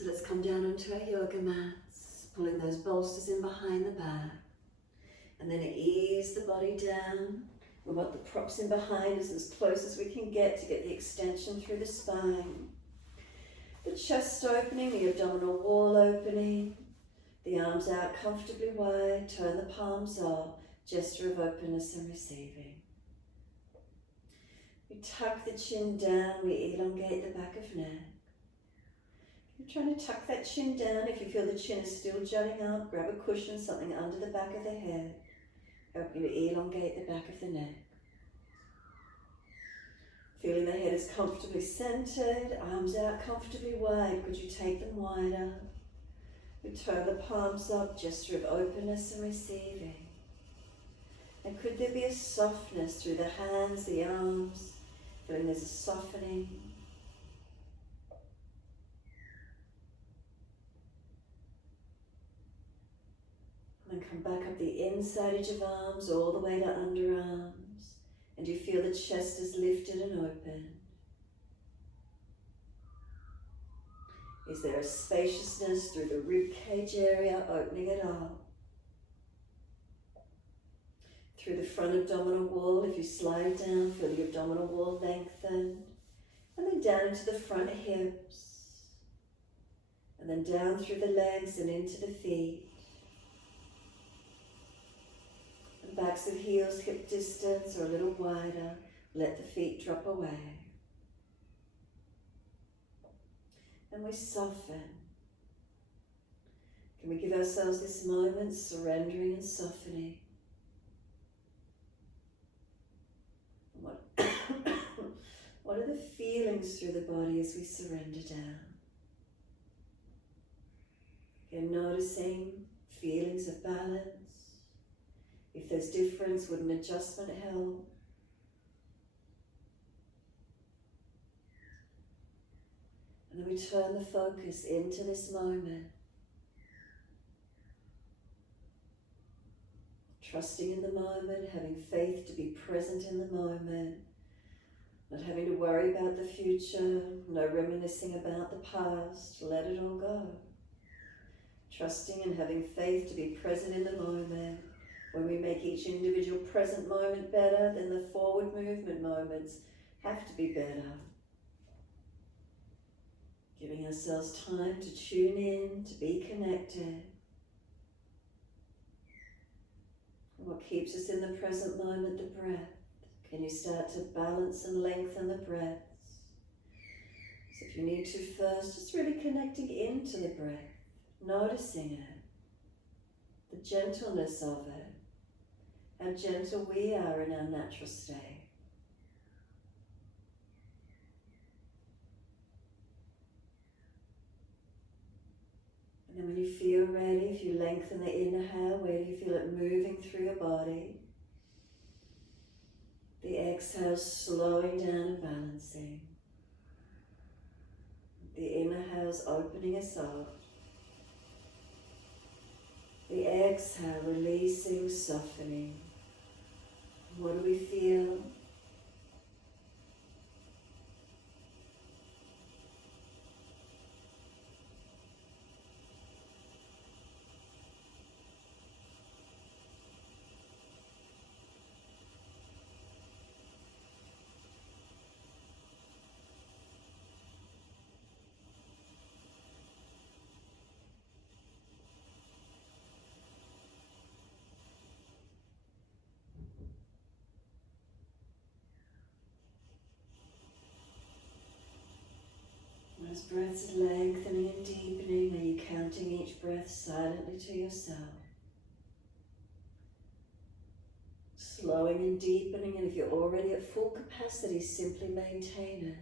So let's come down onto our yoga mats, pulling those bolsters in behind the back. And then ease the body down. We want the props in behind us as close as we can get to get the extension through the spine. The chest opening, the abdominal wall opening. The arms out comfortably wide, turn the palms up, gesture of openness and receiving. We tuck the chin down, we elongate the back of neck. You're trying to tuck that chin down. If you feel the chin is still jutting up, grab a cushion, something under the back of the head. Help you to elongate the back of the neck. Feeling the head is comfortably centered, arms out comfortably wide. Could you take them wider? We turn the palms up, gesture of openness and receiving. And could there be a softness through the hands, the arms, feeling there's a softening. And then come back up the inside edge of arms, all the way to underarms. And you feel the chest is lifted and open. Is there a spaciousness through the rib cage area, opening it up? Through the front abdominal wall, if you slide down, feel the abdominal wall lengthen. And then down into the front hips. And then down through the legs and into the feet. And backs of heels hip distance or a little wider. Let the feet drop away. And we soften. Can we give ourselves this moment, surrendering and softening? What are the feelings through the body as we surrender down? Again, noticing feelings of balance. If there's difference, would an adjustment help? And then we turn the focus into this moment. Trusting in the moment, having faith to be present in the moment. Not having to worry about the future, no reminiscing about the past, let it all go. Trusting and having faith to be present in the moment. When we make each individual present moment better, then the forward movement moments have to be better. Giving ourselves time to tune in, to be connected. And what keeps us in the present moment, the breath. Can you start to balance and lengthen the breaths? So if you need to first, just really connecting into the breath, noticing it, the gentleness of it, how gentle we are in our natural state. And then when you feel ready, if you lengthen the inhale, where do you feel it moving through your body? The exhale slowing down and balancing. The inhale's opening us up. The exhale releasing, softening. What do we feel? As breaths are lengthening and deepening, are you counting each breath silently to yourself? Slowing and deepening, and if you're already at full capacity, simply maintain it.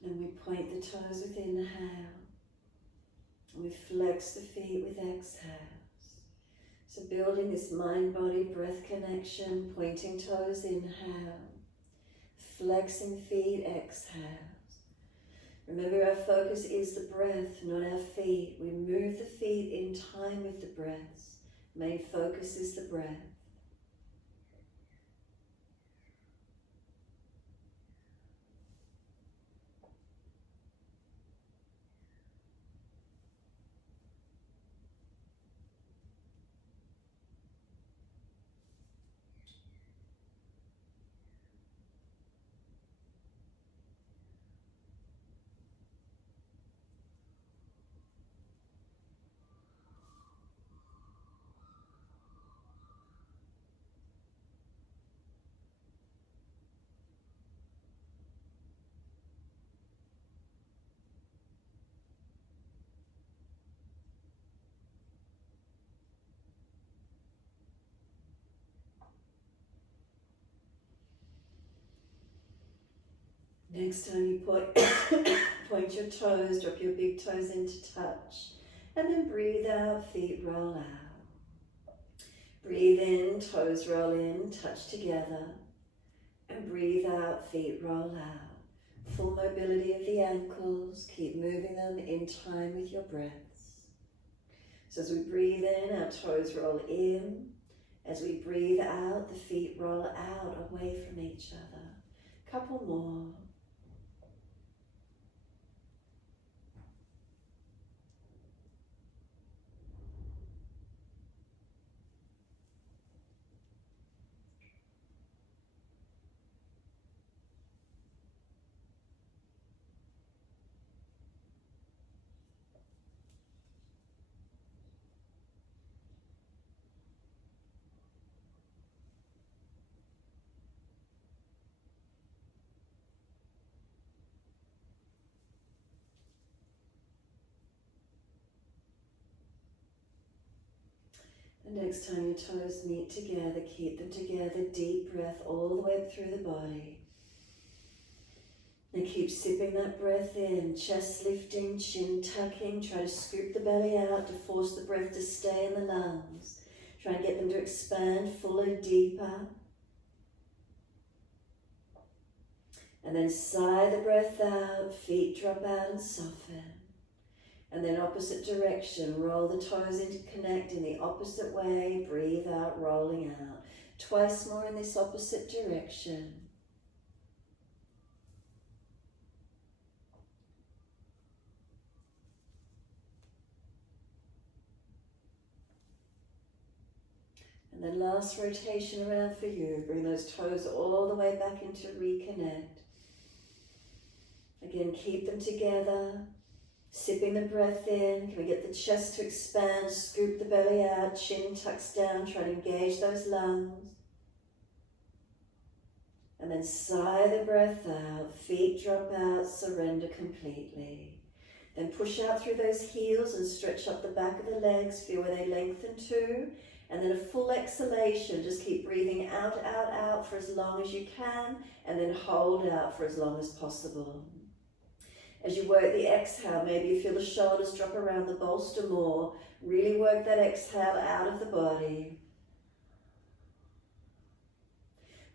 Then we point the toes with inhale, and we flex the feet with exhales. So building this mind-body breath connection, pointing toes, inhale, flexing feet, exhale. Remember, our focus is the breath, not our feet. We move the feet in time with the breaths. Main focus is the breath. Next time you point your toes, drop your big toes into touch, and then breathe out, feet roll out. Breathe in, toes roll in, touch together, and breathe out, feet roll out. Full mobility of the ankles, keep moving them in time with your breaths. So as we breathe in, our toes roll in. As we breathe out, the feet roll out away from each other. Couple more. The next time your toes meet together, keep them together, deep breath all the way up through the body. And keep sipping that breath in, chest lifting, chin tucking, try to scoop the belly out to force the breath to stay in the lungs. Try and get them to expand fuller, deeper. And then sigh the breath out, feet drop out and soften. And then opposite direction, roll the toes in to connect in the opposite way, breathe out, rolling out. Twice more in this opposite direction. And then last rotation around for you. Bring those toes all the way back into reconnect. Again, keep them together. Sipping the breath in. Can we get the chest to expand? Scoop the belly out. Chin tucks down. Try to engage those lungs. And then sigh the breath out. Feet drop out. Surrender completely. Then push out through those heels and stretch up the back of the legs. Feel where they lengthen too. And then a full exhalation. Just keep breathing out, out, out for as long as you can. And then hold out for as long as possible. As you work the exhale, maybe you feel the shoulders drop around the bolster more. Really work that exhale out of the body.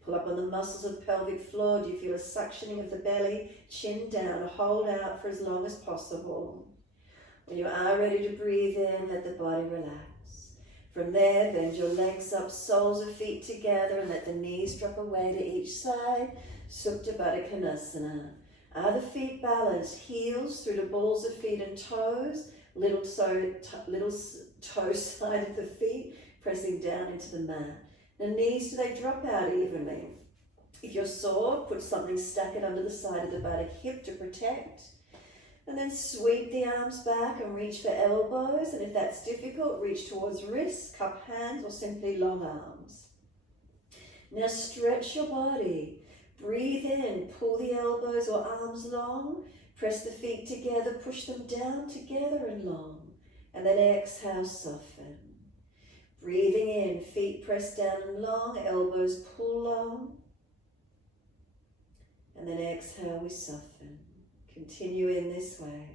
Pull up on the muscles of the pelvic floor. Do you feel a suctioning of the belly? Chin down. Hold out for as long as possible. When you are ready to breathe in, let the body relax. From there, bend your legs up, soles of feet together, and let the knees drop away to each side. Supta Baddha Konasana. Are the feet balanced? Heels through the balls of feet and toes. Little toe side of the feet pressing down into the mat. The knees, do they drop out evenly? If you're sore, put something, stack it under the side of the buttock hip to protect. And then sweep the arms back and reach for elbows. And if that's difficult, reach towards wrists, cup hands, or simply long arms. Now stretch your body. Breathe in, pull the elbows or arms long, press the feet together, push them down together and long, and then exhale, soften. Breathing in, feet press down and long, elbows pull long, and then exhale, we soften. Continue in this way.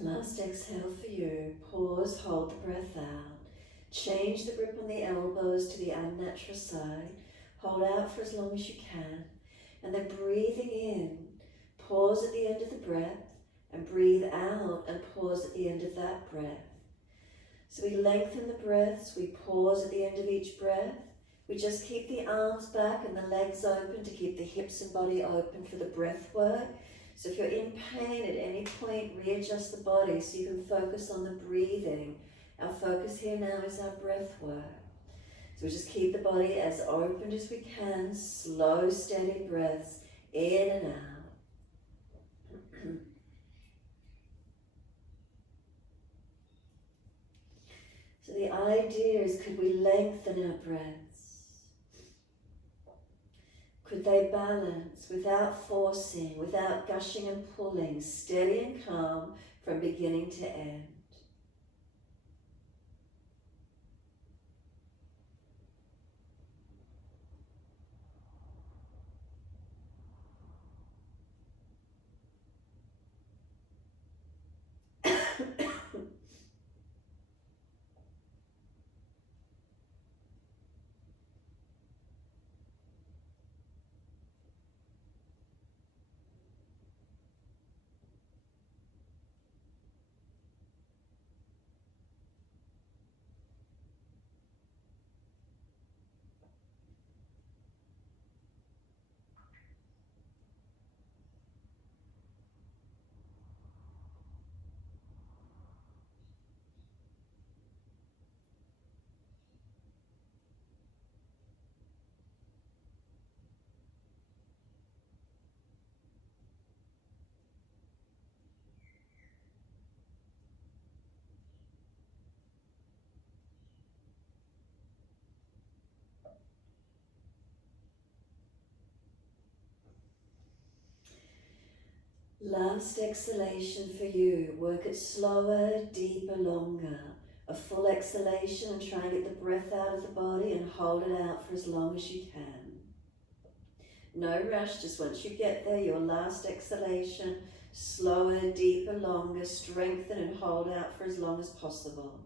Last exhale for you. Pause, hold the breath out. Change the grip on the elbows to the unnatural side. Hold out for as long as you can. And then breathing in, pause at the end of the breath and breathe out and pause at the end of that breath. So we lengthen the breaths, we pause at the end of each breath. We just keep the arms back and the legs open to keep the hips and body open for the breath work. So if you're in pain at any point, readjust the body so you can focus on the breathing. Our focus here now is our breath work. So we just keep the body as open as we can, slow, steady breaths in and out. So the idea is, could we lengthen our breaths? Could they balance without forcing, without gushing and pulling, steady and calm from beginning to end? Last exhalation for you. Work it slower, deeper, longer. A full exhalation and try and get the breath out of the body and hold it out for as long as you can. No rush, just once you get there, your last exhalation, slower, deeper, longer, strengthen and hold out for as long as possible.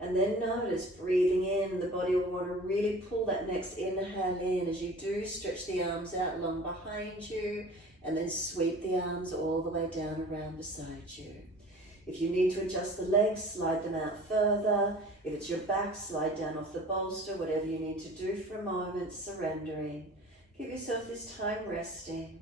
And then notice, breathing in, the body will want to really pull that next inhale in. As you do, stretch the arms out long behind you, and then sweep the arms all the way down around beside you. If you need to adjust the legs, slide them out further. If it's your back, slide down off the bolster, whatever you need to do for a moment, surrendering. Give yourself this time resting.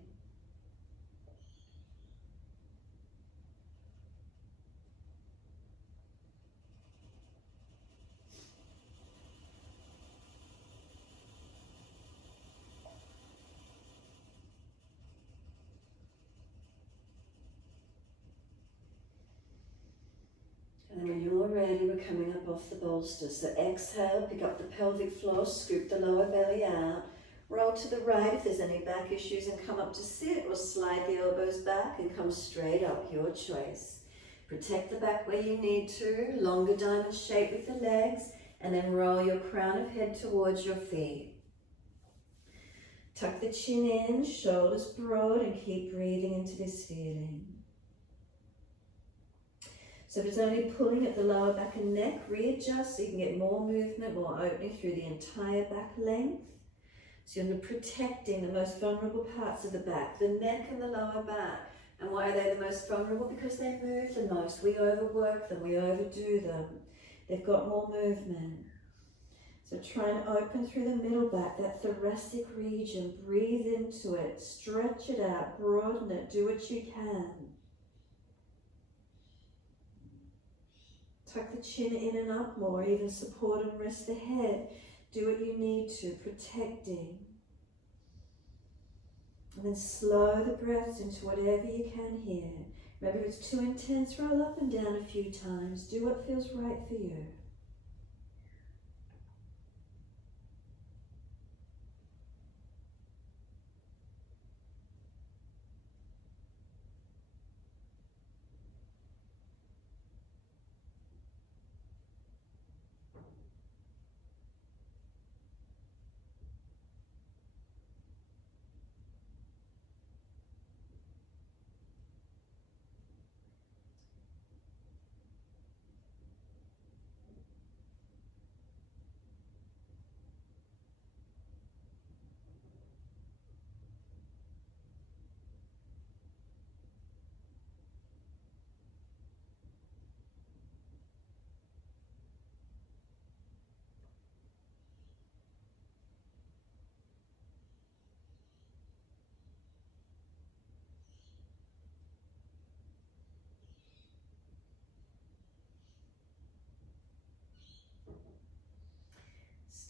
And then when you're ready, we're coming up off the bolster. So exhale, pick up the pelvic floor, scoop the lower belly out. Roll to the right if there's any back issues and come up to sit, or slide the elbows back and come straight up, your choice. Protect the back where you need to, longer diamond shape with the legs, and then roll your crown of head towards your feet. Tuck the chin in, shoulders broad, and keep breathing into this feeling. So if it's only pulling at the lower back and neck, readjust so you can get more movement, more opening through the entire back length. So you're protecting the most vulnerable parts of the back, the neck and the lower back. And why are they the most vulnerable? Because they move the most. We overwork them, we overdo them. They've got more movement. So try and open through the middle back, that thoracic region. Breathe into it, stretch it out, broaden it, do what you can. Tuck the chin in and up more, even support and rest the head. Do what you need to, protecting. And then slow the breaths into whatever you can here. Maybe if it's too intense, roll up and down a few times. Do what feels right for you.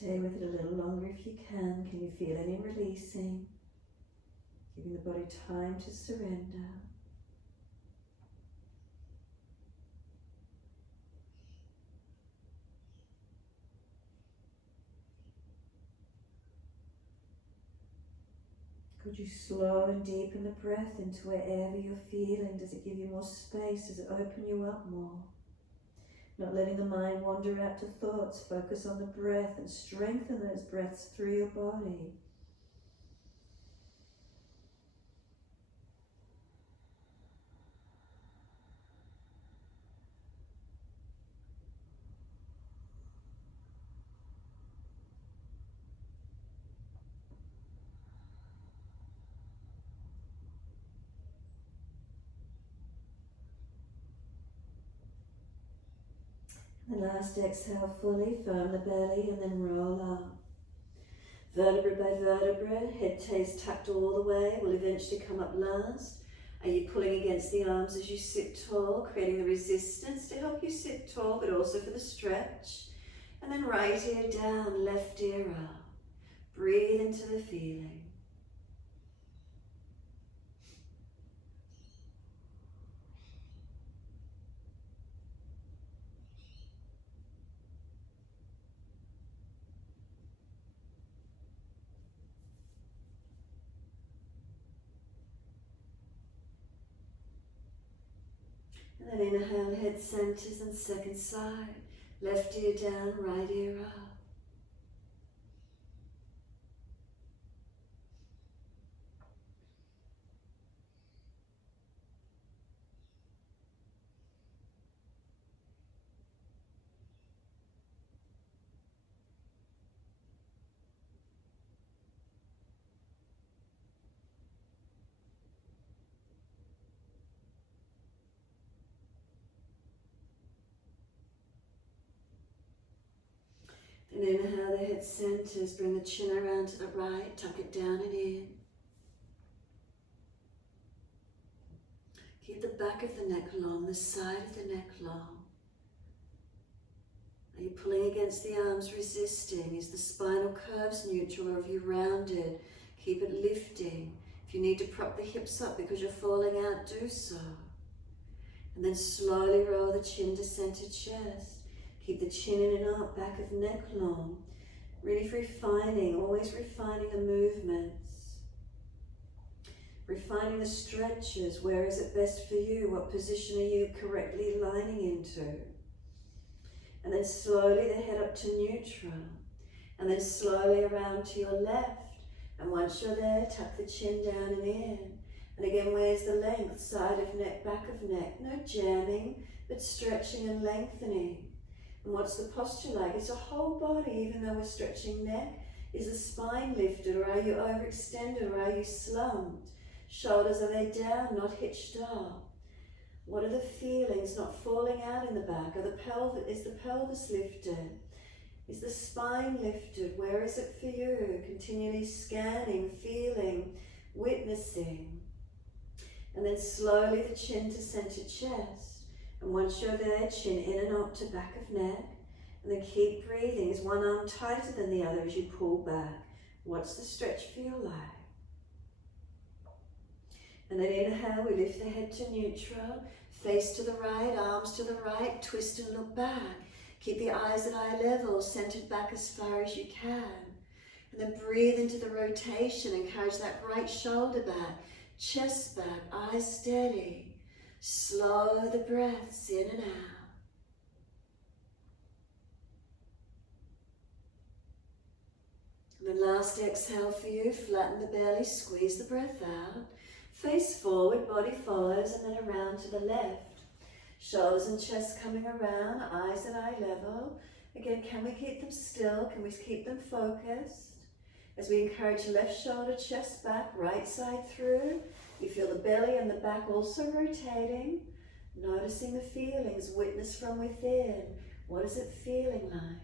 Stay with it a little longer if you can. Can you feel any releasing? Giving the body time to surrender. Could you slow and deepen the breath into wherever you're feeling? Does it give you more space? Does it open you up more? Not letting the mind wander out to thoughts. Focus on the breath and strengthen those breaths through your body. And last exhale fully, firm the belly and then roll up. Vertebra by vertebra, head stays tucked all the way, will eventually come up last. Are you pulling against the arms as you sit tall, creating the resistance to help you sit tall, but also for the stretch? And then right ear down, left ear up. Breathe into the feeling. And then inhale, head centers and second side. Left ear down, right ear up. And inhale, the head centers, bring the chin around to the right, tuck it down and in. Keep the back of the neck long, the side of the neck long. Are you pulling against the arms, resisting? Is the spinal curves neutral or have you rounded? Keep it lifting. If you need to prop the hips up because you're falling out, do so. And then slowly roll the chin to center chest. Keep the chin in and up, back of neck long. Really refining, always refining the movements. Refining the stretches. Where is it best for you? What position are you correctly lining into? And then slowly the head up to neutral. And then slowly around to your left. And once you're there, tuck the chin down and in. And again, where's the length? Side of neck, back of neck. No jamming, but stretching and lengthening. And what's the posture like? It's a whole body, even though we're stretching neck. Is the spine lifted, or are you overextended, or are you slumped? Shoulders, are they down, not hitched up? What are the feelings? Not falling out in the back. Is the pelvis lifted? Is the spine lifted? Where is it for you? Continually scanning, feeling, witnessing. And then slowly the chin to center chest. And once you're there, chin in and up to back of neck. And then keep breathing. Is one arm tighter than the other as you pull back? What's the stretch feel like? And then inhale, we lift the head to neutral. Face to the right, arms to the right, twist and look back. Keep the eyes at eye level, centered back as far as you can. And then breathe into the rotation. Encourage that right shoulder back, chest back, eyes steady. Slow the breaths in and out. And then last exhale for you, flatten the belly, squeeze the breath out. Face forward, body follows, and then around to the left. Shoulders and chest coming around, eyes at eye level. Again, can we keep them still? Can we keep them focused? As we encourage left shoulder, chest back, right side through. You feel the belly and the back also rotating. Noticing the feelings, witness from within. What is it feeling like?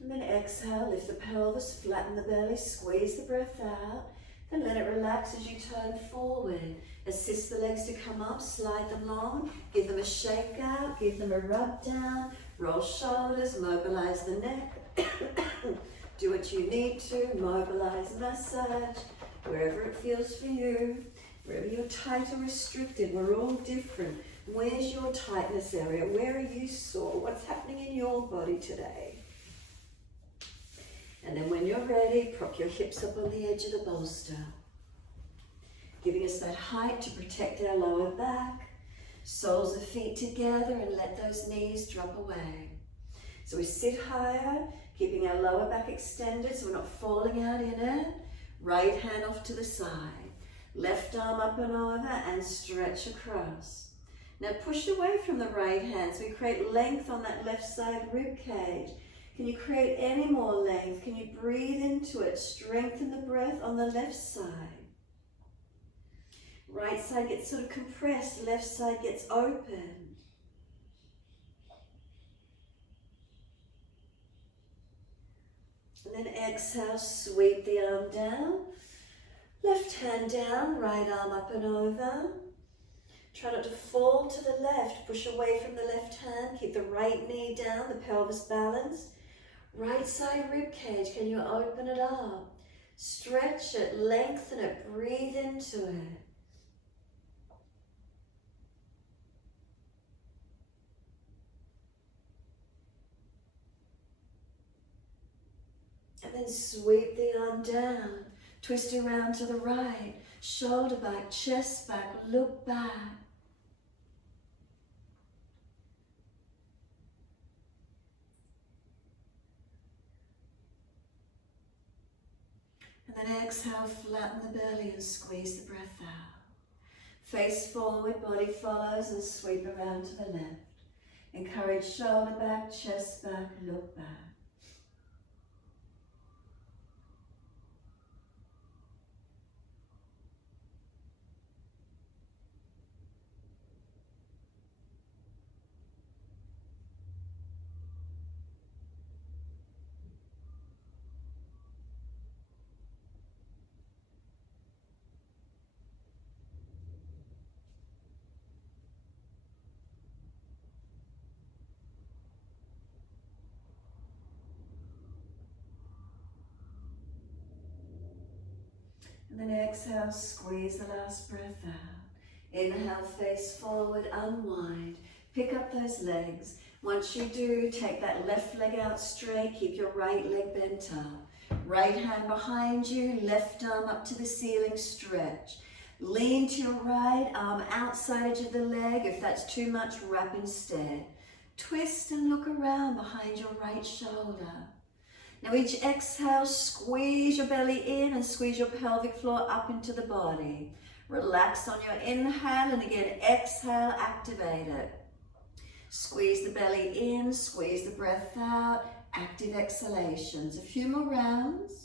And then exhale, lift the pelvis, flatten the belly, squeeze the breath out. Then let it relax as you turn forward. Assist the legs to come up, slide them long, give them a shake out, give them a rub down, roll shoulders, mobilize the neck. Do what you need to, mobilize, massage, wherever it feels for you. Wherever you're tight or restricted, we're all different. Where's your tightness area? Where are you sore? What's happening in your body today? And then when you're ready, prop your hips up on the edge of the bolster, giving us that height to protect our lower back. Soles of feet together and let those knees drop away. So we sit higher, keeping our lower back extended so we're not falling out in it. Right hand off to the side. Left arm up and over and stretch across. Now push away from the right hand so we create length on that left side rib cage. Can you create any more length? Can you breathe into it? Strengthen the breath on the left side. Right side gets sort of compressed, left side gets open. And then exhale, sweep the arm down. Left hand down, right arm up and over. Try not to fall to the left. Push away from the left hand. Keep the right knee down, the pelvis balanced. Right side rib cage, can you open it up? Stretch it, lengthen it, breathe into it. And then sweep the arm down. Twist around to the right. Shoulder back, chest back, look back. And then exhale, flatten the belly and squeeze the breath out. Face forward, body follows and sweep around to the left. Encourage shoulder back, chest back, look back. And then exhale, squeeze the last breath out. Inhale, face forward, unwind. Pick up those legs. Once you do, take that left leg out straight. Keep your right leg bent up. Right hand behind you, left arm up to the ceiling, stretch. Lean to your right, arm outside edge of the leg. If that's too much, wrap instead. Twist and look around behind your right shoulder. Now each exhale, squeeze your belly in and squeeze your pelvic floor up into the body. Relax on your inhale and again exhale, activate it. Squeeze the belly in, squeeze the breath out, active exhalations. A few more rounds.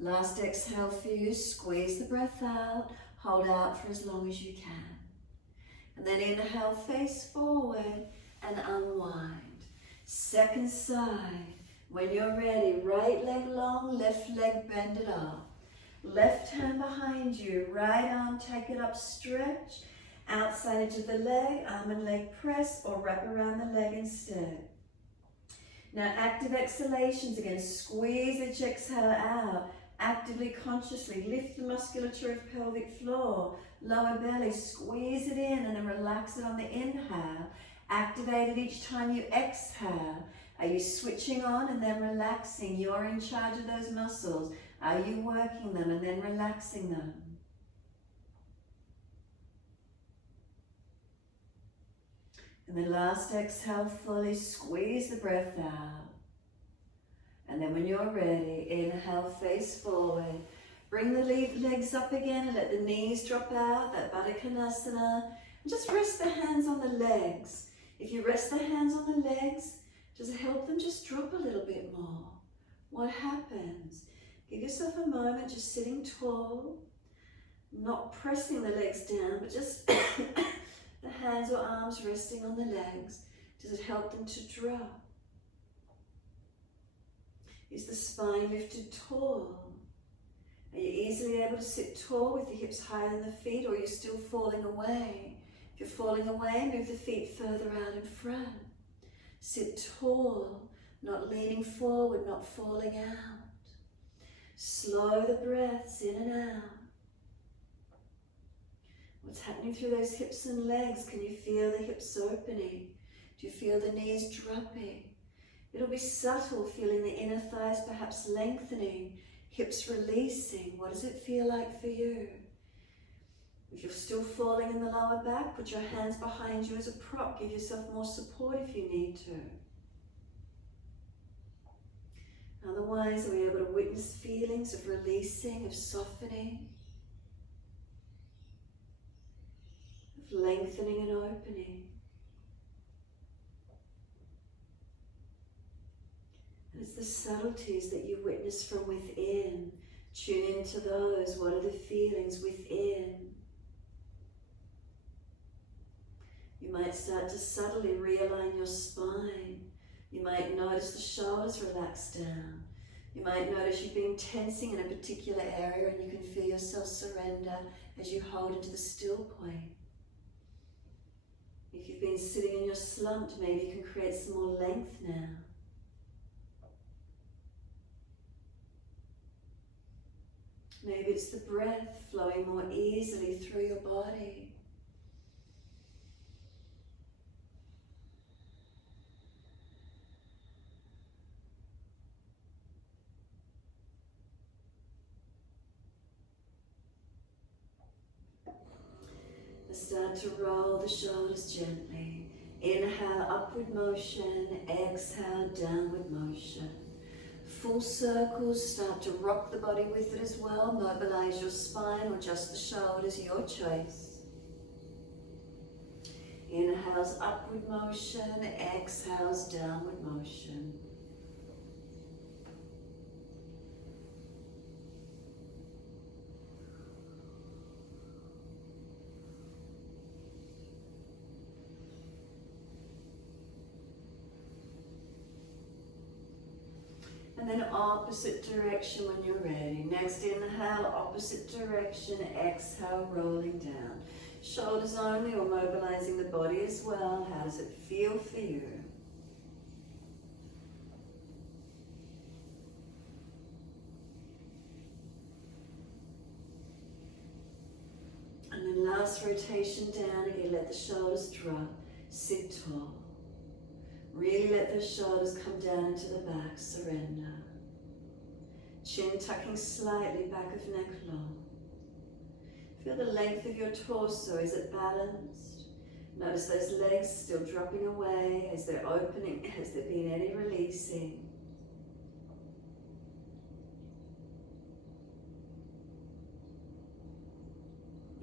Last exhale for you, squeeze the breath out, hold out for as long as you can. And then inhale, face forward and unwind. Second side, when you're ready, right leg long, left leg bend it up. Left hand behind you, right arm take it up, stretch. Outside edge of the leg, arm and leg press or wrap around the leg instead. Now active exhalations again, squeeze each exhale out. Actively, consciously lift the musculature of pelvic floor, lower belly, squeeze it in and then relax it on the inhale. Activate it each time you exhale. Are you switching on and then relaxing? You're in charge of those muscles. Are you working them and then relaxing them? And then last exhale, fully squeeze the breath out. And then when you're ready, inhale, face forward. Bring the legs up again and let the knees drop out, that Baddha Konasana. And just rest the hands on the legs. If you rest the hands on the legs, just help them just drop a little bit more. What happens? Give yourself a moment just sitting tall, not pressing the legs down, but just The hands or arms resting on the legs, does it help them to drop? Is the spine lifted tall? Are you easily able to sit tall with the hips higher than the feet, or are you still falling away? If you're falling away, move the feet further out in front. Sit tall, not leaning forward, not falling out. Slow the breaths in and out. What's happening through those hips and legs? Can you feel the hips opening? Do you feel the knees dropping? It'll be subtle, feeling the inner thighs perhaps lengthening, hips releasing. What does it feel like for you? If you're still falling in the lower back, put your hands behind you as a prop. Give yourself more support if you need to. Otherwise, are we able to witness feelings of releasing, of softening, of lengthening and opening? And it's the subtleties that you witness from within. Tune into those. What are the feelings within? You might start to subtly realign your spine. You might notice the shoulders relax down. You might notice you've been tensing in a particular area and you can feel yourself surrender as you hold into the still point. If you've been sitting in your slumped, maybe you can create some more length now. Maybe it's the breath flowing more easily through your body. Start to roll the shoulders gently. Inhale, upward motion. Exhale, downward motion. Full circles, start to rock the body with it as well. Mobilize your spine or just the shoulders, your choice. Inhales, upward motion. Exhales, downward motion. And then opposite direction when you're ready. Next inhale, opposite direction. Exhale, rolling down. Shoulders only or mobilizing the body as well. How does it feel for you? And then last rotation down again. Let the shoulders drop. Sit tall. Really let those shoulders come down into the back, surrender. Chin tucking slightly, back of neck long. Feel the length of your torso, is it balanced? Notice those legs still dropping away as they're opening, has there been any releasing?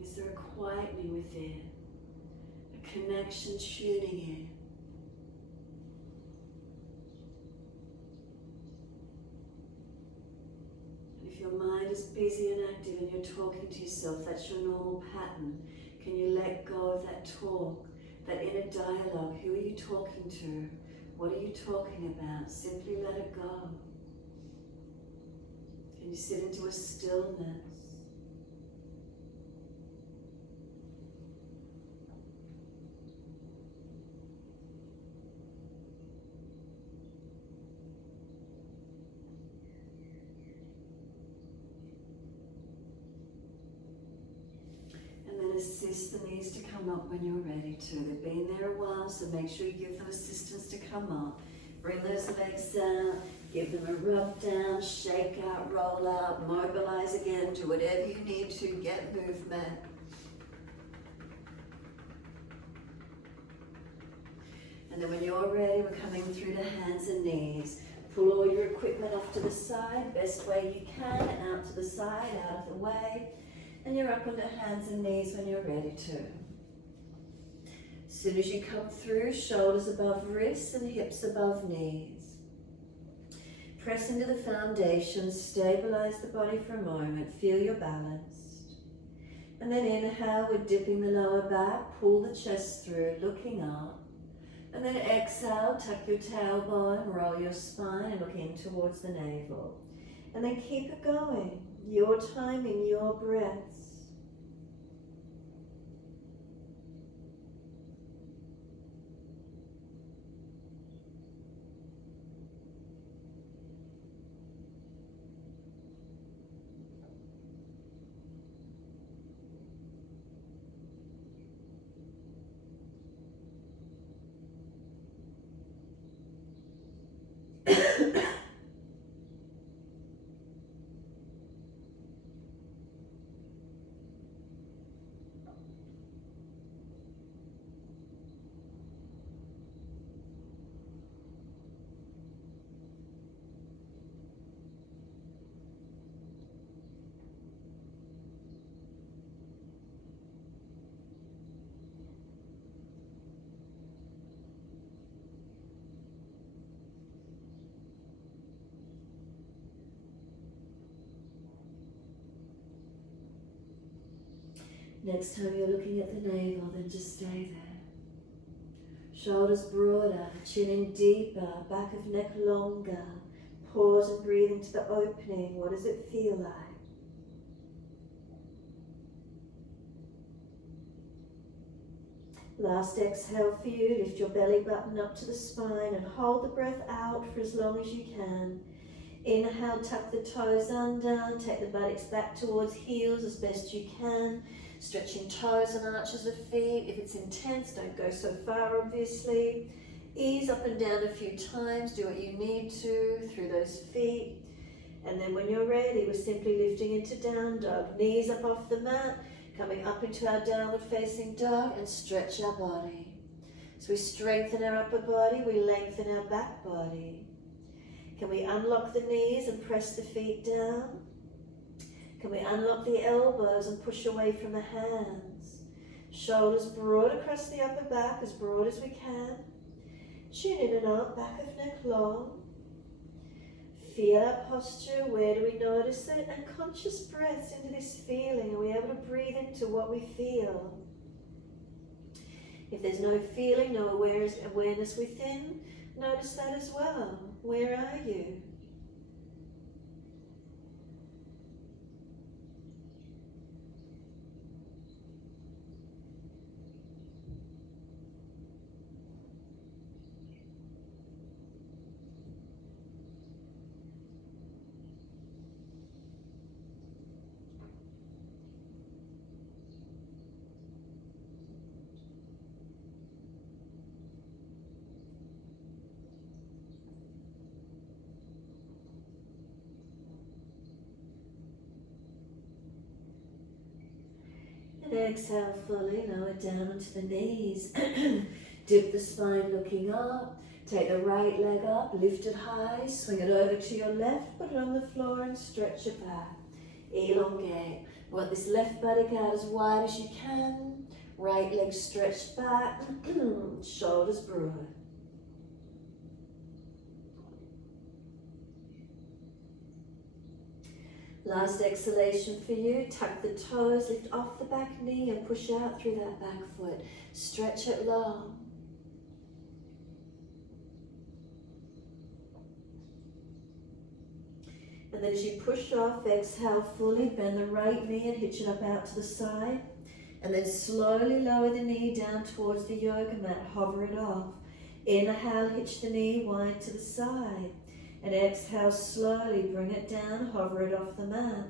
Is there a quietening within? A connection tuning in? Your mind is busy and active and you're talking to yourself, that's your normal pattern. Can you let go of that talk, that inner dialogue? Who are you talking to? What are you talking about? Simply let it go. Can you sit into a stillness? Assist the knees to come up when you're ready to. They've been there a while, so make sure you give them assistance to come up. Bring those legs down, give them a rub down, shake out, roll out, mobilize again, do whatever you need to, get movement. And then when you're ready, we're coming through to hands and knees. Pull all your equipment off to the side, best way you can, and out to the side, out of the way. And you're up onto hands and knees when you're ready to. As soon as you come through, shoulders above wrists and hips above knees. Press into the foundation, stabilize the body for a moment, feel you're balanced. And then inhale, we're dipping the lower back, pull the chest through, looking up. And then exhale, tuck your tailbone, roll your spine and look in towards the navel. And then keep it going, your timing, your breaths. Next time you're looking at the navel, then just stay there. Shoulders broader, chin in deeper, back of neck longer. Pause and breathe into the opening. What does it feel like? Last exhale for you. Lift your belly button up to the spine and hold the breath out for as long as you can. Inhale, tuck the toes under, take the buttocks back towards heels as best you can. Stretching toes and arches of feet. If it's intense, don't go so far, obviously. Ease up and down a few times. Do what you need to through those feet. And then when you're ready, we're simply lifting into down dog. Knees up off the mat, coming up into our downward facing dog and stretch our body. So we strengthen our upper body, we lengthen our back body. Can we unlock the knees and press the feet down? Can we unlock the elbows and push away from the hands? Shoulders broad across the upper back, as broad as we can. Chin in and up, back of neck long. Feel our posture, where do we notice it? And conscious breaths into this feeling. Are we able to breathe into what we feel? If there's no feeling, no awareness within, notice that as well. Where are you? And exhale fully, lower down onto the knees. Dip the spine looking up. Take the right leg up, lift it high, swing it over to your left, put it on the floor and stretch it back. Elongate. Want this left buttock out as wide as you can. Right leg stretched back, shoulders broad. Last exhalation for you. Tuck the toes, lift off the back knee and push out through that back foot. Stretch it long. And then as you push off, exhale fully, bend the right knee and hitch it up out to the side. And then slowly lower the knee down towards the yoga mat, hover it off. Inhale, hitch the knee wide to the side. And exhale, slowly bring it down, hover it off the mat.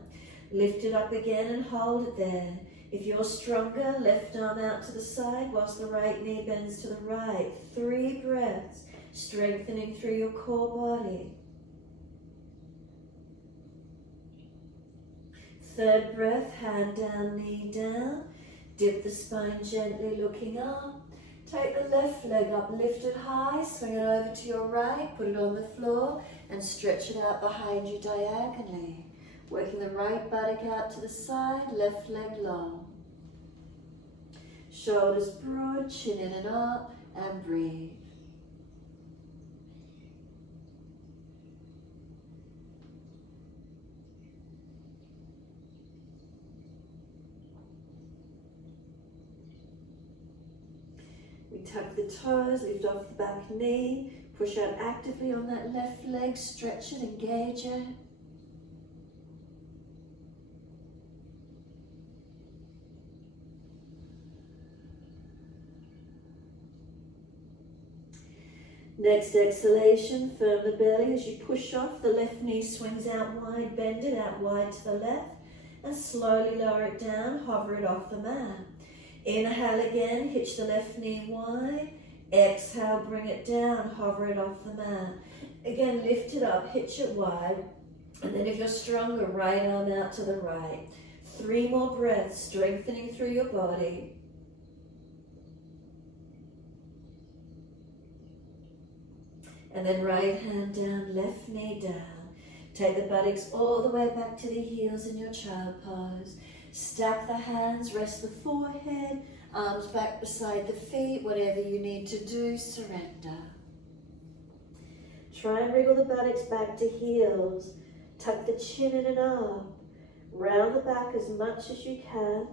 Lift it up again and hold it there. If you're stronger, left arm out to the side whilst the right knee bends to the right. 3 breaths, strengthening through your core body. 3rd breath, hand down, knee down. Dip the spine gently, looking up. Take the left leg up, lift it high, swing it over to your right, put it on the floor, and stretch it out behind you diagonally. Working the right buttock out to the side, left leg long. Shoulders broad, chin in and up, and breathe. tuck the toes, lift off the back knee, push out actively on that left leg, stretch it, engage it. Next exhalation, firm the belly as you push off. The left knee swings out wide, bend it out wide to the left, and slowly lower it down, hover it off the mat. Inhale again, hitch the left knee wide. Exhale, bring it down, hover it off the mat. Again, lift it up, hitch it wide. And then if you're stronger, right arm out to the right. 3 more breaths, strengthening through your body. And then right hand down, left knee down. Take the buttocks all the way back to the heels in your child pose. Stack the hands, rest the forehead, arms back beside the feet, whatever you need to do, surrender. Try and wriggle the buttocks back to heels. Tuck the chin in and up. Round the back as much as you can.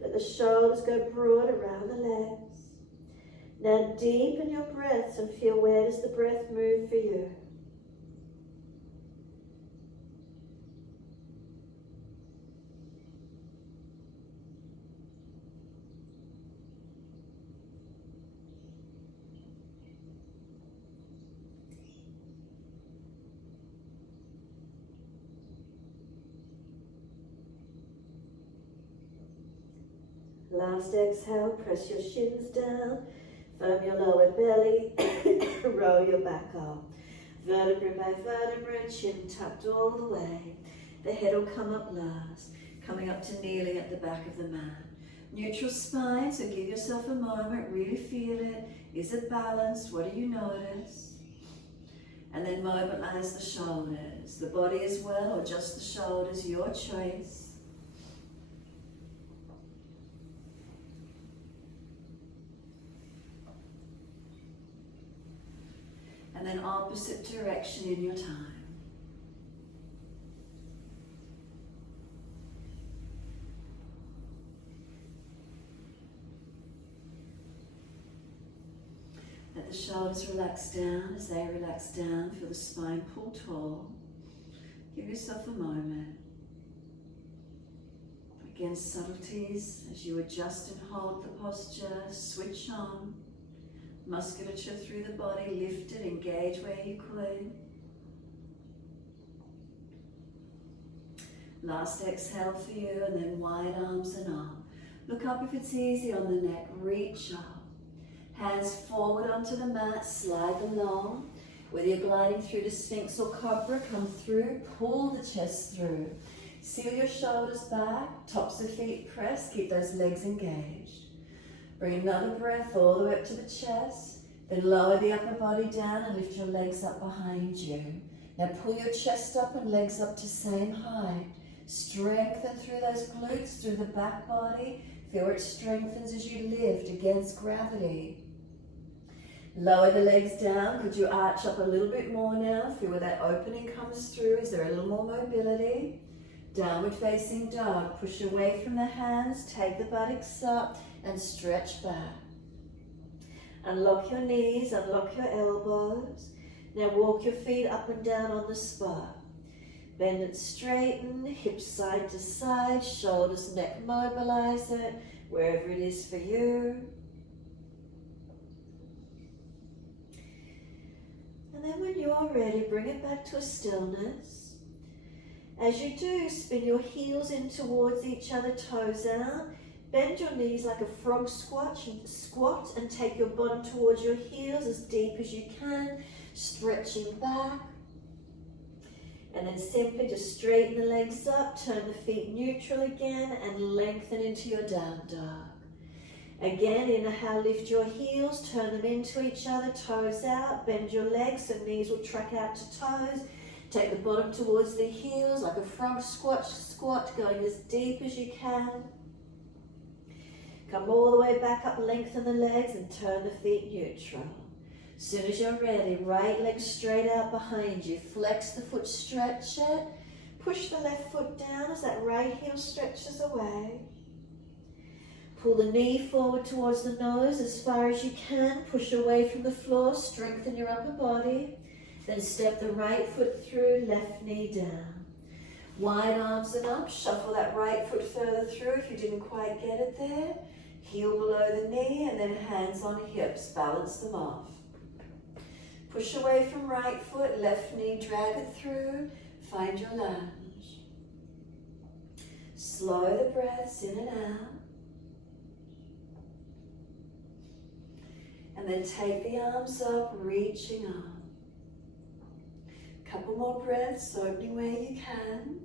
Let the shoulders go broad around the legs. Now deepen your breaths and feel, where does the breath move for you? Last exhale, press your shins down, firm your lower belly, roll your back up. Vertebra by vertebra, chin tucked all the way. The head will come up last, coming up to kneeling at the back of the mat. Neutral spine, so give yourself a moment, really feel it. Is it balanced? What do you notice? And then mobilize the shoulders. The body as well, or just the shoulders, your choice. And then opposite direction in your time. Let the shoulders relax down. As they relax down, feel the spine pull tall. Give yourself a moment. Again, subtleties as you adjust and hold the posture, switch on. Musculature through the body, lift it, engage where you could. Last exhale for you, and then wide arms and up. Look up if it's easy on the neck, reach up. Hands forward onto the mat, slide them long. Whether you're gliding through to Sphinx or Cobra, come through, pull the chest through. Seal your shoulders back, tops of feet pressed, keep those legs engaged. Bring another breath all the way up to the chest, then lower the upper body down and lift your legs up behind you. Now pull your chest up and legs up to same height. Strengthen through those glutes, through the back body. Feel where it strengthens as you lift against gravity. Lower the legs down. Could you arch up a little bit more now? Feel where that opening comes through. Is there a little more mobility? Downward facing dog. Push away from the hands. Take the buttocks up and stretch back. Unlock your knees, unlock your elbows. Now walk your feet up and down on the spot. Bend and straighten, hips side to side, shoulders, neck, mobilize it, wherever it is for you. And then when you're ready, bring it back to a stillness. As you do, spin your heels in towards each other, toes out. Bend your knees like a frog squat and take your bottom towards your heels as deep as you can, stretching back. And then simply just straighten the legs up, turn the feet neutral again, and lengthen into your down dog. Again, inhale, lift your heels, turn them into each other, toes out, bend your legs so knees will track out to toes. Take the bottom towards the heels like a frog squat, going as deep as you can. Come all the way back up, lengthen the legs and turn the feet neutral. As soon as you're ready, right leg straight out behind you. Flex the foot, stretch it. Push the left foot down as that right heel stretches away. Pull the knee forward towards the nose as far as you can. Push away from the floor. Strengthen your upper body. Then step the right foot through, left knee down. Wide arms and up. Shuffle that right foot further through if you didn't quite get it there. Heel below the knee and then hands on hips. Balance them off. Push away from right foot, left knee, drag it through. Find your lunge. Slow the breaths in and out. And then take the arms up, reaching up. Couple more breaths, opening where you can.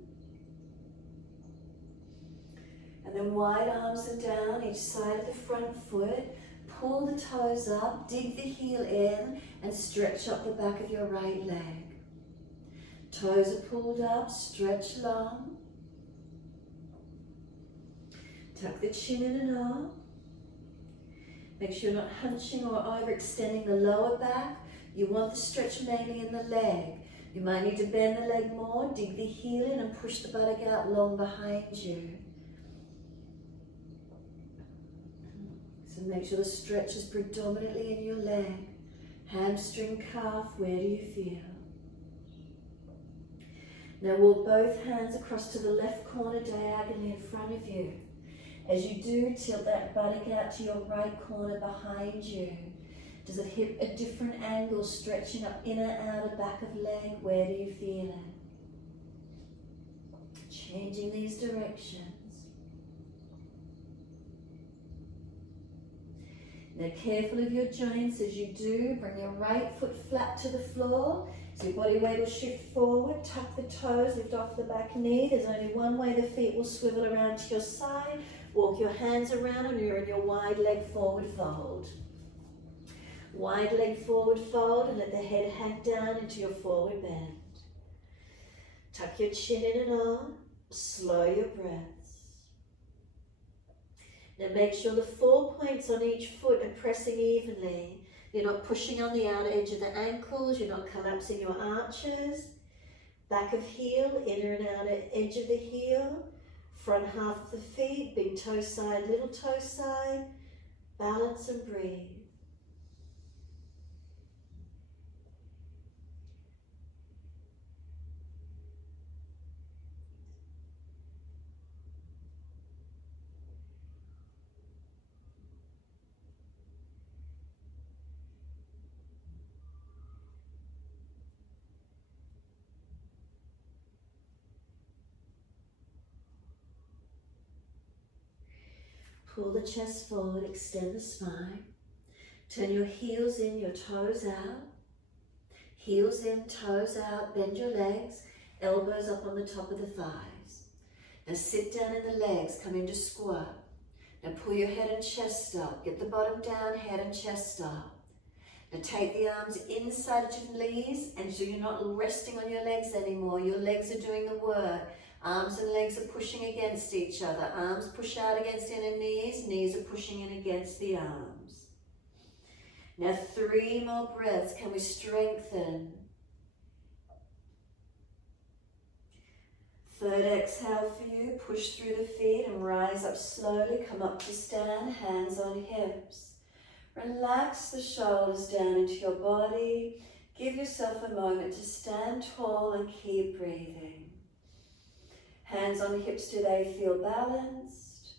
And then wide arms and down each side of the front foot. Pull the toes up, dig the heel in, and stretch up the back of your right leg. Toes are pulled up, stretch long. Tuck the chin in and up. Make sure you're not hunching or overextending the lower back. You want the stretch mainly in the leg. You might need to bend the leg more, dig the heel in and push the buttock out long behind you. So make sure the stretch is predominantly in your leg. Hamstring, calf, where do you feel? Now walk both hands across to the left corner diagonally in front of you. As you do, tilt that buttock out to your right corner behind you. Does it hit a different angle, stretching up inner, outer, back of leg? Where do you feel it? Changing these directions. Now careful of your joints as you do. Bring your right foot flat to the floor. So your body weight will shift forward. Tuck the toes, lift off the back knee. There's only one way the feet will swivel around to your side. Walk your hands around and you're in your wide leg forward fold. Wide leg forward fold and let the head hang down into your forward bend. Tuck your chin in and up. Slow your breaths. Now make sure the 4 points on each foot are pressing evenly. You're not pushing on the outer edge of the ankles. You're not collapsing your arches. Back of heel, inner and outer edge of the heel. Front half of the feet, big toe side, little toe side. Balance and breathe. Pull the chest forward, extend the spine. Turn your heels in, your toes out. Heels in, toes out, bend your legs, elbows up on the top of the thighs. Now sit down in the legs, come into squat. Now pull your head and chest up, get the bottom down, head and chest up. Now take the arms inside your knees, and so you're not resting on your legs anymore. Your legs are doing the work. Arms and legs are pushing against each other. Arms push out against inner knees. Knees are pushing in against the arms. Now 3 more breaths. Can we strengthen? Third exhale for you. Push through the feet and rise up slowly. Come up to stand. Hands on hips. Relax the shoulders down into your body. Give yourself a moment to stand tall and keep breathing. Hands on hips, do they feel balanced?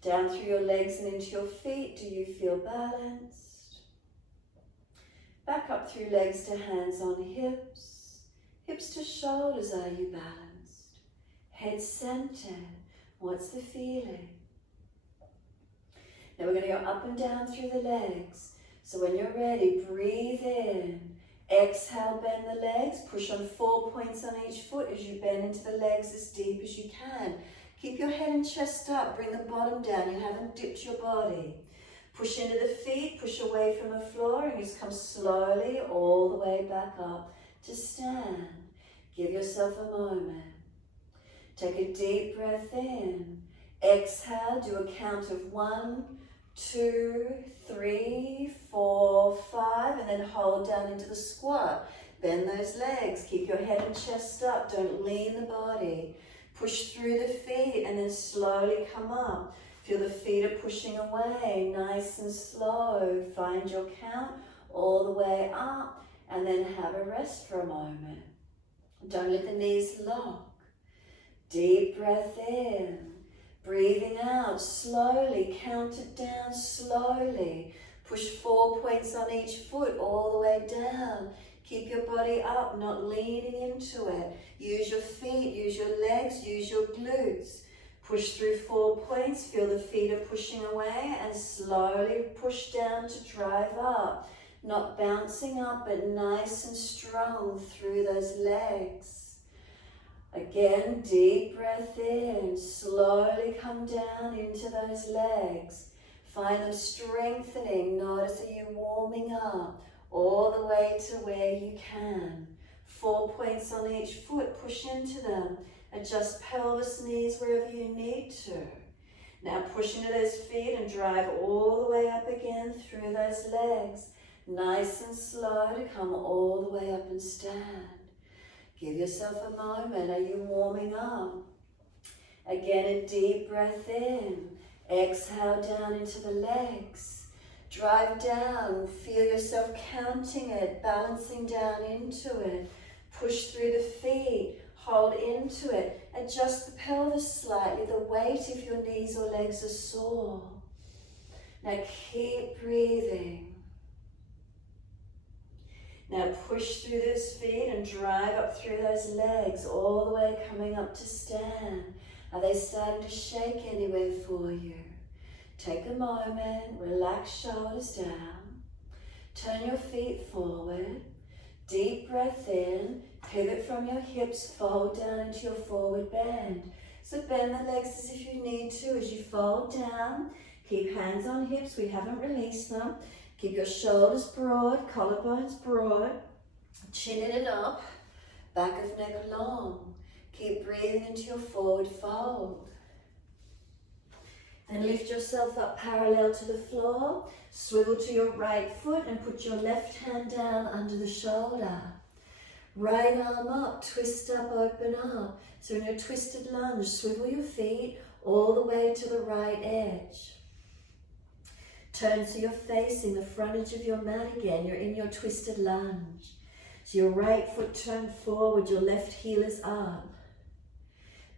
Down through your legs and into your feet, do you feel balanced? Back up through legs to hands on hips. Hips to shoulders, are you balanced? Head centered, what's the feeling? Now we're going to go up and down through the legs. So when you're ready, breathe in. Exhale, bend the legs. Push on 4 points on each foot as you bend into the legs as deep as you can. Keep your head and chest up. Bring the bottom down. You haven't dipped your body. Push into the feet. Push away from the floor and just come slowly all the way back up to stand. Give yourself a moment. Take a deep breath in. Exhale. Do a count of 1, 2, 3, 4, 5, and then hold down into the squat. Bend those legs. Keep your head and chest up. Don't lean the body. Push through the feet and then slowly come up. Feel the feet are pushing away, nice and slow. Find your count all the way up and then have a rest for a moment. Don't let the knees lock. Deep breath in. Breathing out slowly, count it down slowly. Push 4 points on each foot all the way down. Keep your body up, not leaning into it. Use your feet, use your legs, use your glutes. Push through 4 points, feel the feet are pushing away and slowly push down to drive up. Not bouncing up, but nice and strong through those legs. Again, deep breath in, slowly come down into those legs. Find them strengthening, notice that you're warming up all the way to where you can. 4 points on each foot, push into them. Adjust pelvis, knees wherever you need to. Now push into those feet and drive all the way up again through those legs. Nice and slow to come all the way up and stand. Give yourself a moment. Are you warming up? Again, a deep breath in. Exhale down into the legs. Drive down. Feel yourself counting it, balancing down into it. Push through the feet. Hold into it. Adjust the pelvis slightly, the weight if your knees or legs are sore. Now keep breathing. Now push through those feet and drive up through those legs, all the way coming up to stand. Are they starting to shake anywhere for you? Take a moment, relax shoulders down. Turn your feet forward. Deep breath in, pivot from your hips, fold down into your forward bend. So bend the legs as if you need to as you fold down. Keep hands on hips, we haven't released them. Keep your shoulders broad, collarbones broad, chin in and up, back of neck long. Keep breathing into your forward fold. Then lift yourself up parallel to the floor, swivel to your right foot and put your left hand down under the shoulder. Right arm up, twist up, open up. So in your twisted lunge, swivel your feet all the way to the right edge. Turn so you're facing the front edge of your mat again. You're in your twisted lunge. So your right foot turned forward, your left heel is up.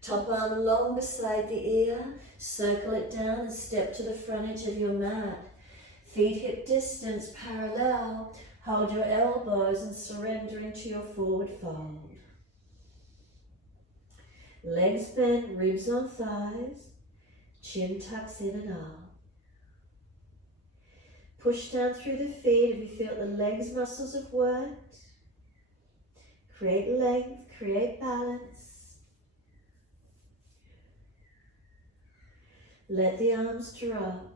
Top arm long beside the ear, circle it down and step to the front edge of your mat. Feet hip distance parallel. Hold your elbows and surrender into your forward fold. Legs bent, ribs on thighs, chin tucks in and up. Push down through the feet if you feel the legs muscles have worked. Create length, create balance. Let the arms drop.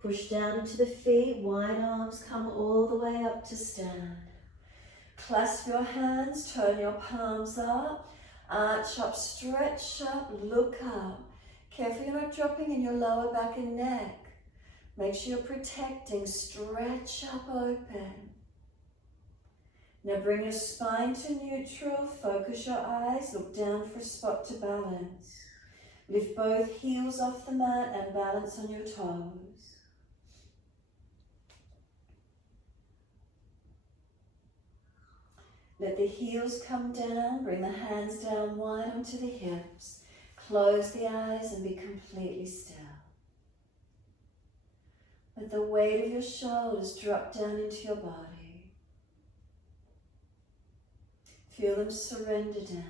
Push down into the feet, wide arms come all the way up to stand. Clasp your hands, turn your palms up, arch up, stretch up, look up. Careful you're not dropping in your lower back and neck. Make sure you're protecting, stretch up open. Now bring your spine to neutral, focus your eyes, look down for a spot to balance. Lift both heels off the mat and balance on your toes. Let the heels come down, bring the hands down wide onto the hips. Close the eyes and be completely still. Let the weight of your shoulders drop down into your body. Feel them surrender down.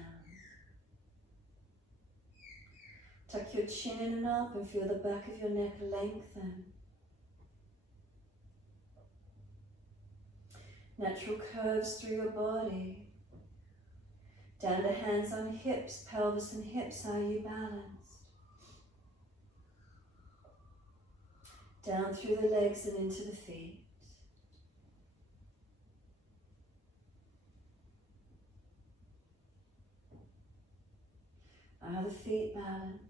Tuck your chin in and up and feel the back of your neck lengthen. Natural curves through your body. Down to hands on hips, pelvis and hips, are you balanced? Down through the legs and into the feet. Are the feet balanced?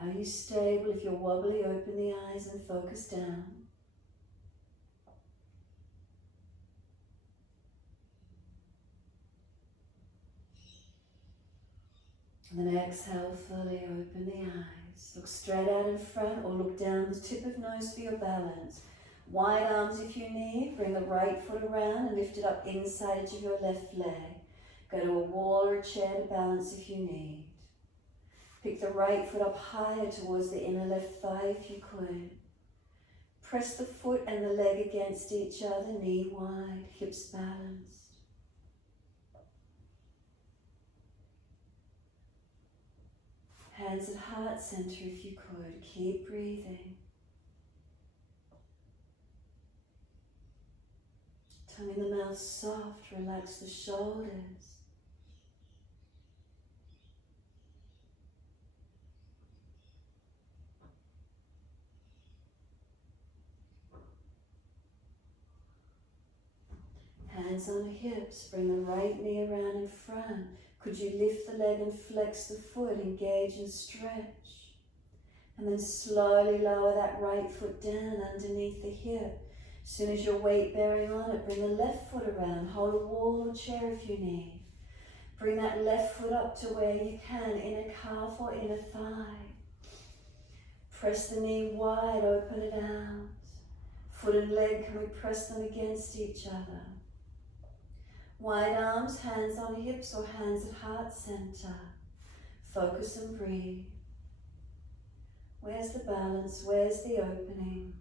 Are you stable? If you're wobbly, open the eyes and focus down. And then exhale, fully open the eyes. Look straight out in front or look down the tip of nose for your balance. Wide arms if you need. Bring the right foot around and lift it up inside edge of your left leg. Go to a wall or a chair to balance if you need. Pick the right foot up higher towards the inner left thigh if you could. Press the foot and the leg against each other, knee wide, hips balanced. Hands at heart center if you could. Keep breathing. Tongue in the mouth soft, relax the shoulders. Hands on hips, bring the right knee around in front. Could you lift the leg and flex the foot, engage and stretch? And then slowly lower that right foot down underneath the hip. As soon as your weight bearing on it, bring the left foot around. Hold a wall or chair if you need. Bring that left foot up to where you can, inner calf or inner thigh. Press the knee wide, open it out. Foot and leg, can we press them against each other? Wide arms, hands on hips or hands at heart center. Focus and breathe. Where's the balance? Where's the opening?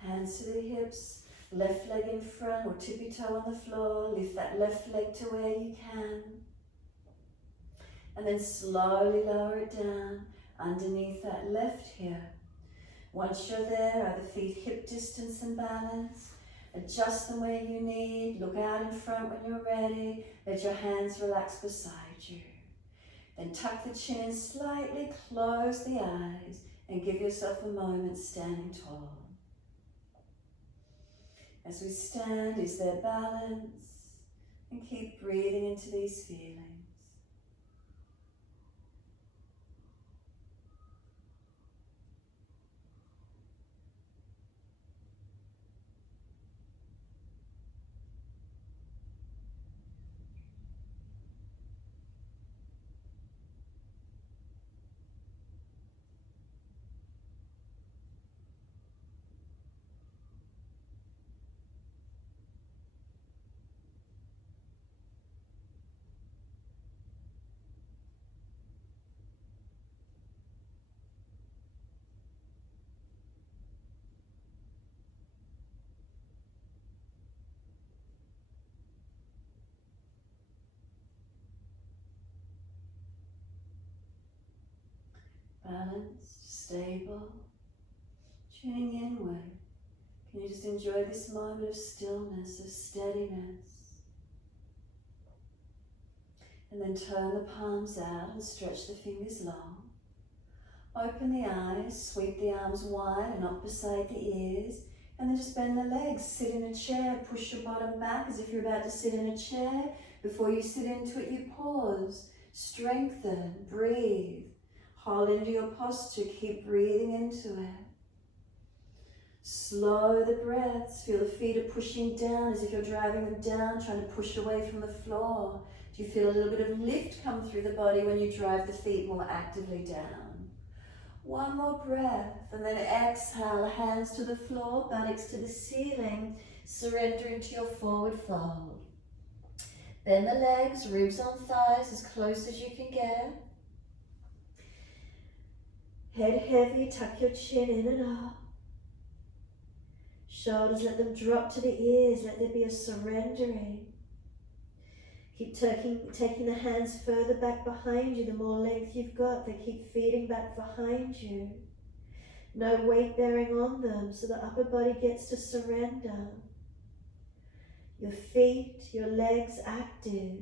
Hands to the hips, left leg in front or tippy toe on the floor. Lift that left leg to where you can. And then slowly lower it down underneath that left hip. Once you're there, are the feet hip distance and balance. Adjust them where you need. Look out in front when you're ready. Let your hands relax beside you. Then tuck the chin in slightly, close the eyes, and give yourself a moment standing tall. As we stand, is there balance? And keep breathing into these feelings. Balanced, stable, tuning inward. Can you just enjoy this moment of stillness, of steadiness? And then turn the palms out and stretch the fingers long. Open the eyes, sweep the arms wide and up beside the ears, and then just bend the legs. Sit in a chair, push your bottom back as if you're about to sit in a chair. Before you sit into it, you pause, strengthen, breathe. Hold into your posture, keep breathing into it. Slow the breaths, feel the feet are pushing down as if you're driving them down, trying to push away from the floor. Do you feel a little bit of lift come through the body when you drive the feet more actively down? One more breath, and then exhale, hands to the floor, buttocks to the ceiling, surrender into your forward fold. Bend the legs, ribs on thighs, as close as you can get. Head heavy, tuck your chin in and up. Shoulders, let them drop to the ears, let there be a surrendering. Keep taking the hands further back behind you. The more length you've got, they keep feeding back behind you. No weight bearing on them, so the upper body gets to surrender. Your feet, your legs active.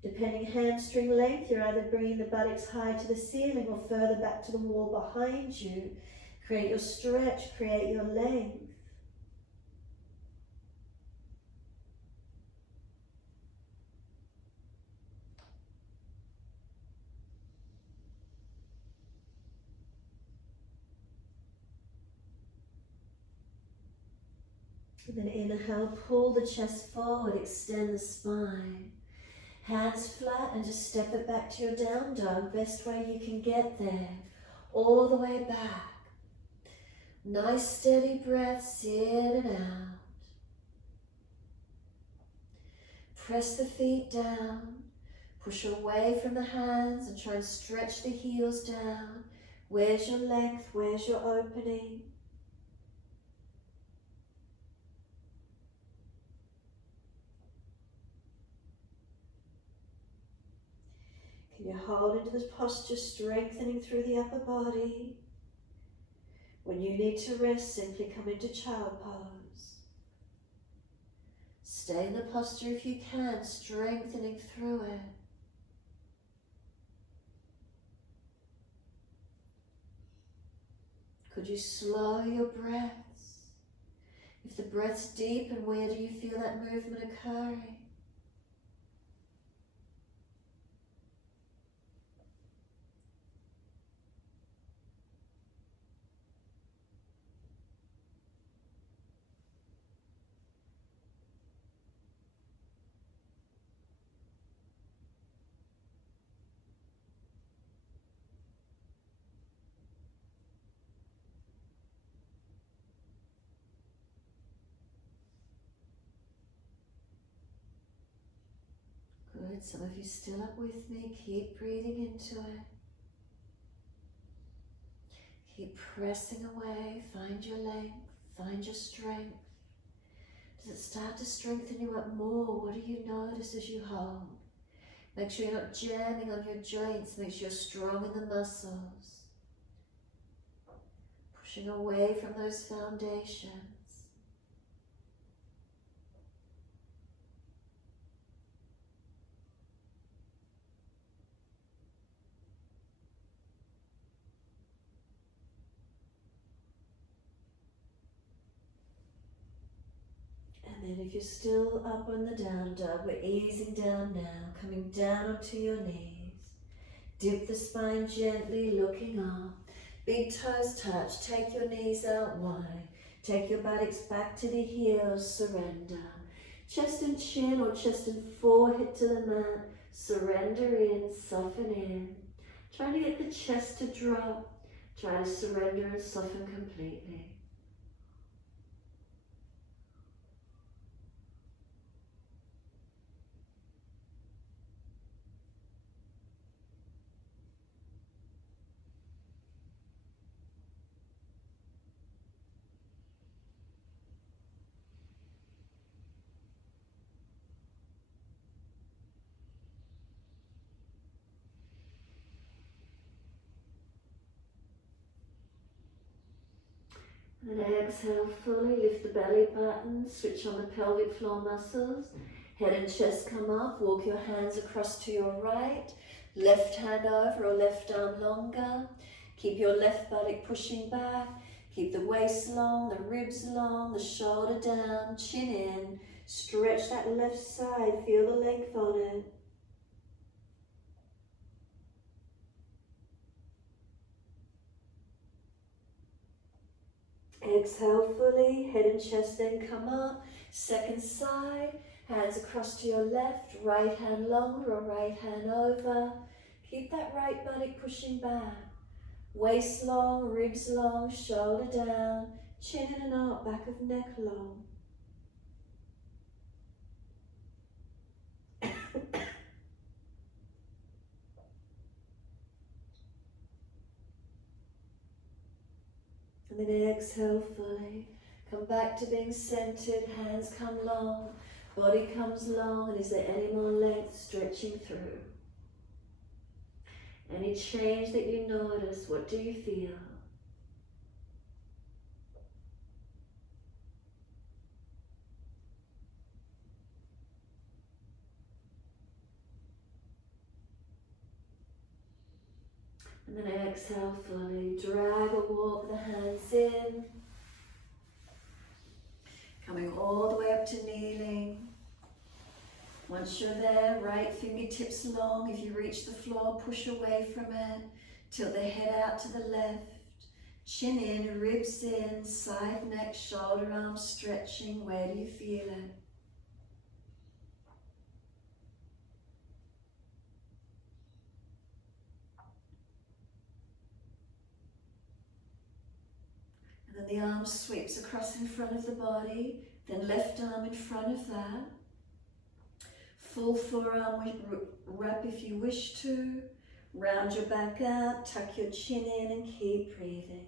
Depending hamstring length, you're either bringing the buttocks high to the ceiling or further back to the wall behind you. Create your stretch, create your length. And then inhale, pull the chest forward, extend the spine. Hands flat and just step it back to your down dog, best way you can get there. All the way back. Nice steady breaths in and out. Press the feet down. Push away from the hands and try and stretch the heels down. Where's your length? Where's your opening? Can you hold into this posture, strengthening through the upper body? When you need to rest, simply come into child pose. Stay in the posture if you can, strengthening through it. Could you slow your breaths? If the breath's deep, and where do you feel that movement occurring? Good, some of you still up with me, keep breathing into it. Keep pressing away, find your length, find your strength. Does it start to strengthen you up more? What do you notice as you hold? Make sure you're not jamming on your joints, make sure you're strong in the muscles. Pushing away from those foundations. And then if you're still up on the down dog, we're easing down now, coming down onto your knees. Dip the spine gently, looking up. Big toes touch, take your knees out wide. Take your buttocks back to the heels, surrender. Chest and chin or chest and forehead to the mat. Surrender in, soften in. Try to get the chest to drop. Try to surrender and soften completely. And exhale fully, lift the belly button, switch on the pelvic floor muscles. Head and chest come up, walk your hands across to your right. Left hand over or left arm longer. Keep your left buttock pushing back. Keep the waist long, the ribs long, the shoulder down, chin in. Stretch that left side, feel the length on it. Exhale fully, head and chest then come up. Second side, hands across to your left, right hand longer or right hand over. Keep that right buttock pushing back. Waist long, ribs long, shoulder down, chin in and out, back of neck long. And then exhale fully. Come back to being centered, hands come long, body comes long, and is there any more length stretching through? Any change that you notice, what do you feel? And then exhale fully, drag or walk the hands in. Coming all the way up to kneeling. Once you're there, right fingertips long. If you reach the floor, push away from it. Tilt the head out to the left. Chin in, ribs in, side, neck, shoulder, arms stretching. Where do you feel it? And then the arm sweeps across in front of the body, then left arm in front of that. Full forearm wrap if you wish to. Round your back out, tuck your chin in and keep breathing.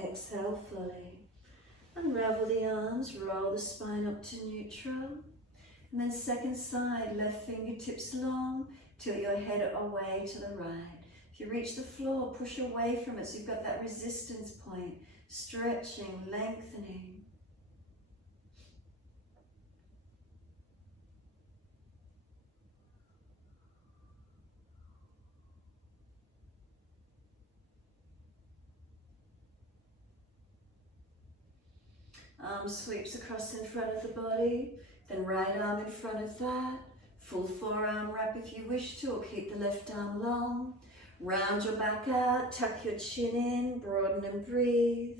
Exhale fully. Unravel the arms, roll the spine up to neutral. And then second side, left fingertips long, tilt your head away to the right. If you reach the floor, push away from it so you've got that resistance point. Stretching, lengthening. Arm sweeps across in front of the body, then right arm in front of that. Full forearm wrap if you wish to, or keep the left arm long. Round your back out, tuck your chin in, broaden and breathe.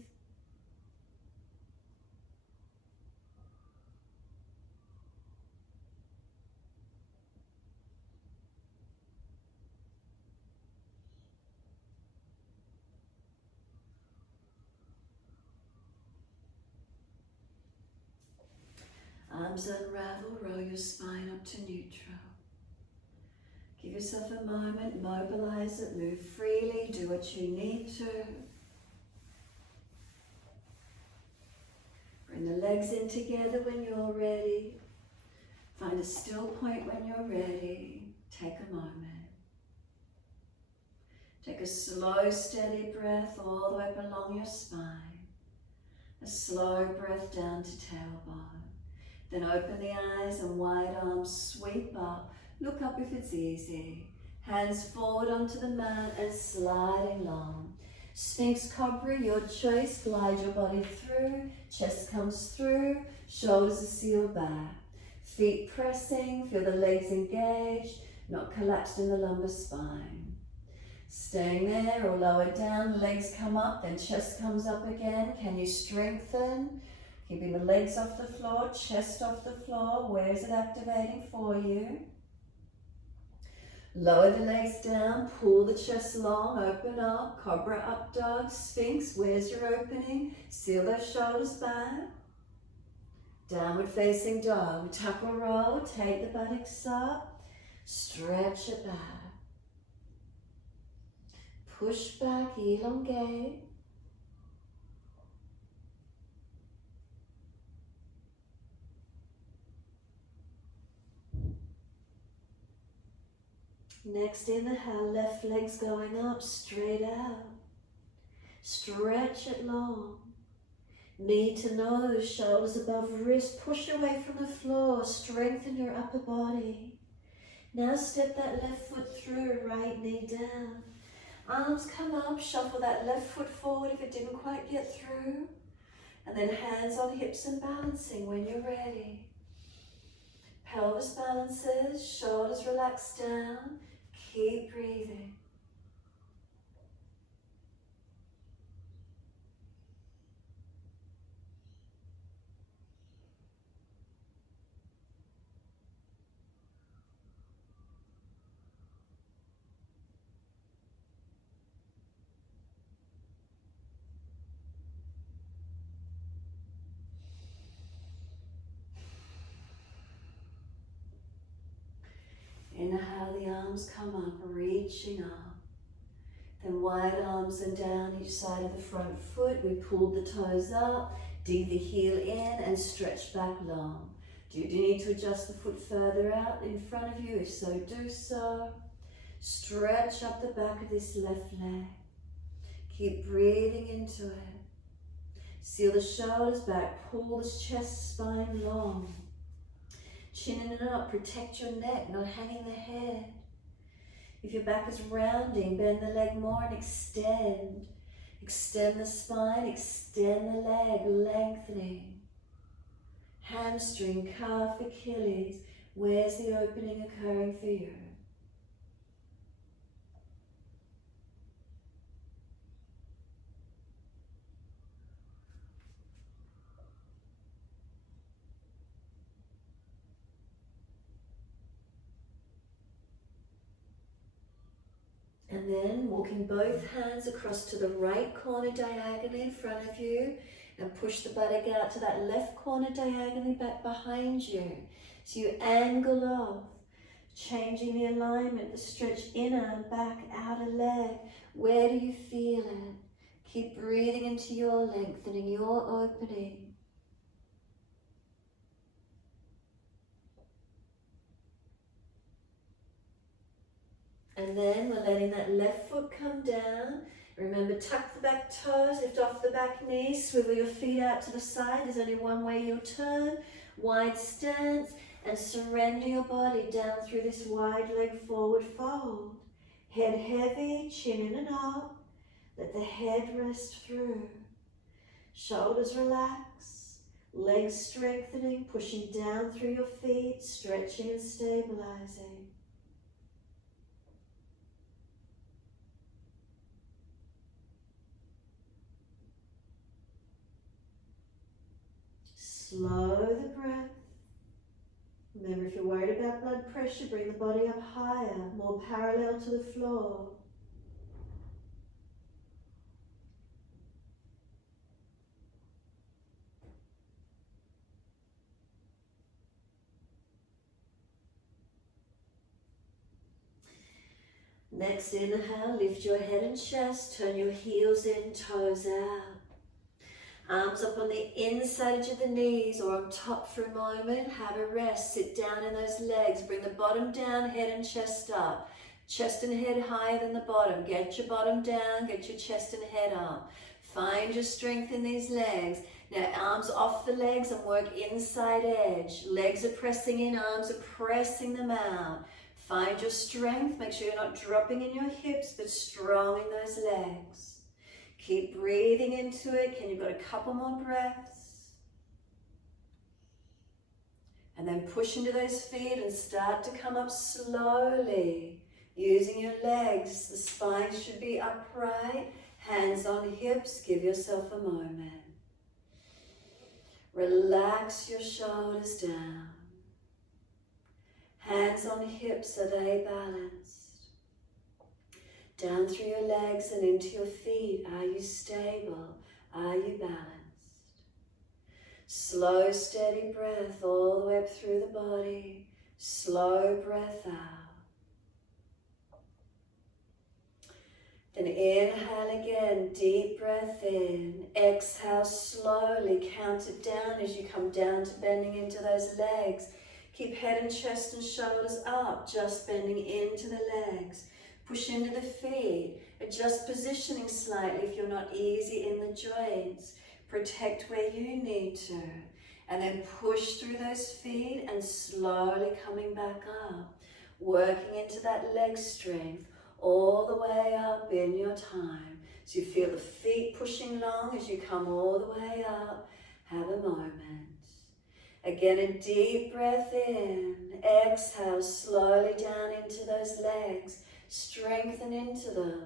Arms unravel, roll your spine up to neutral. Give yourself a moment, mobilize it, move freely, do what you need to. Bring the legs in together when you're ready. Find a still point when you're ready. Take a moment. Take a slow, steady breath all the way up along your spine. A slow breath down to tailbone. Then open the eyes and wide arms sweep up. Look up if it's easy. Hands forward onto the mat and sliding long. Sphinx Cobra, your choice. Glide your body through. Chest comes through. Shoulders are sealed back. Feet pressing. Feel the legs engaged. Not collapsed in the lumbar spine. Staying there or lower down. Legs come up, then chest comes up again. Can you strengthen? Keeping the legs off the floor, chest off the floor. Where is it activating for you? Lower the legs down, pull the chest long, open up. Cobra up dog, Sphinx, where's your opening? Seal those shoulders back. Downward facing dog, tuck or roll, take the buttocks up. Stretch it back. Push back, elongate. Next inhale, left leg's going up, straight out. Stretch it long. Knee to nose, shoulders above wrist. Push away from the floor, strengthen your upper body. Now step that left foot through, right knee down. Arms come up, shuffle that left foot forward if it didn't quite get through. And then hands on hips and balancing when you're ready. Pelvis balances, shoulders relax down. Keep breathing. Inhale, the arms come up, reaching up. Then wide arms and down each side of the front foot. We pull the toes up, dig the heel in and stretch back long. Do you need to adjust the foot further out in front of you? If so, do so. Stretch up the back of this left leg. Keep breathing into it. Seal the shoulders back, pull the chest spine long. Chin it up, protect your neck, not hanging the head. If your back is rounding, bend the leg more and extend. Extend the spine, extend the leg, lengthening. Hamstring, calf, Achilles. Where's the opening occurring for you? And then walking both hands across to the right corner diagonally in front of you and push the buttock out to that left corner diagonally back behind you. So you angle off, changing the alignment, the stretch inner and back outer leg. Where do you feel it? Keep breathing into your lengthening, your opening. And then we're letting that left foot come down. Remember, tuck the back toes, lift off the back knees, swivel your feet out to the side. There's only one way you'll turn. Wide stance, and surrender your body down through this wide leg forward fold. Head heavy, chin in and up. Let the head rest through. Shoulders relax, legs strengthening, pushing down through your feet, stretching and stabilizing. Slow the breath. Remember, if you're worried about blood pressure, bring the body up higher, more parallel to the floor. Next inhale, lift your head and chest, turn your heels in, toes out. Arms up on the inside edge of the knees or on top for a moment. Have a rest. Sit down in those legs. Bring the bottom down, head and chest up. Chest and head higher than the bottom. Get your bottom down, get your chest and head up. Find your strength in these legs. Now arms off the legs and work inside edge. Legs are pressing in, arms are pressing them out. Find your strength. Make sure you're not dropping in your hips, but strong in those legs. Keep breathing into it. Can you got a couple more breaths? And then push into those feet and start to come up slowly. Using your legs, the spine should be upright. Hands on hips, give yourself a moment. Relax your shoulders down. Hands on hips, are they balanced? Down through your legs and into your feet. Are you stable? Are you balanced? Slow, steady breath all the way up through the body. Slow breath out. Then inhale again, deep breath in. Exhale slowly, count it down as you come down to bending into those legs. Keep head and chest and shoulders up, just bending into the legs. Push into the feet, adjust positioning slightly if you're not easy in the joints. Protect where you need to. And then push through those feet and slowly coming back up. Working into that leg strength all the way up in your time. So you feel the feet pushing long as you come all the way up. Have a moment. Again, a deep breath in. Exhale slowly down into those legs. Strengthen into them.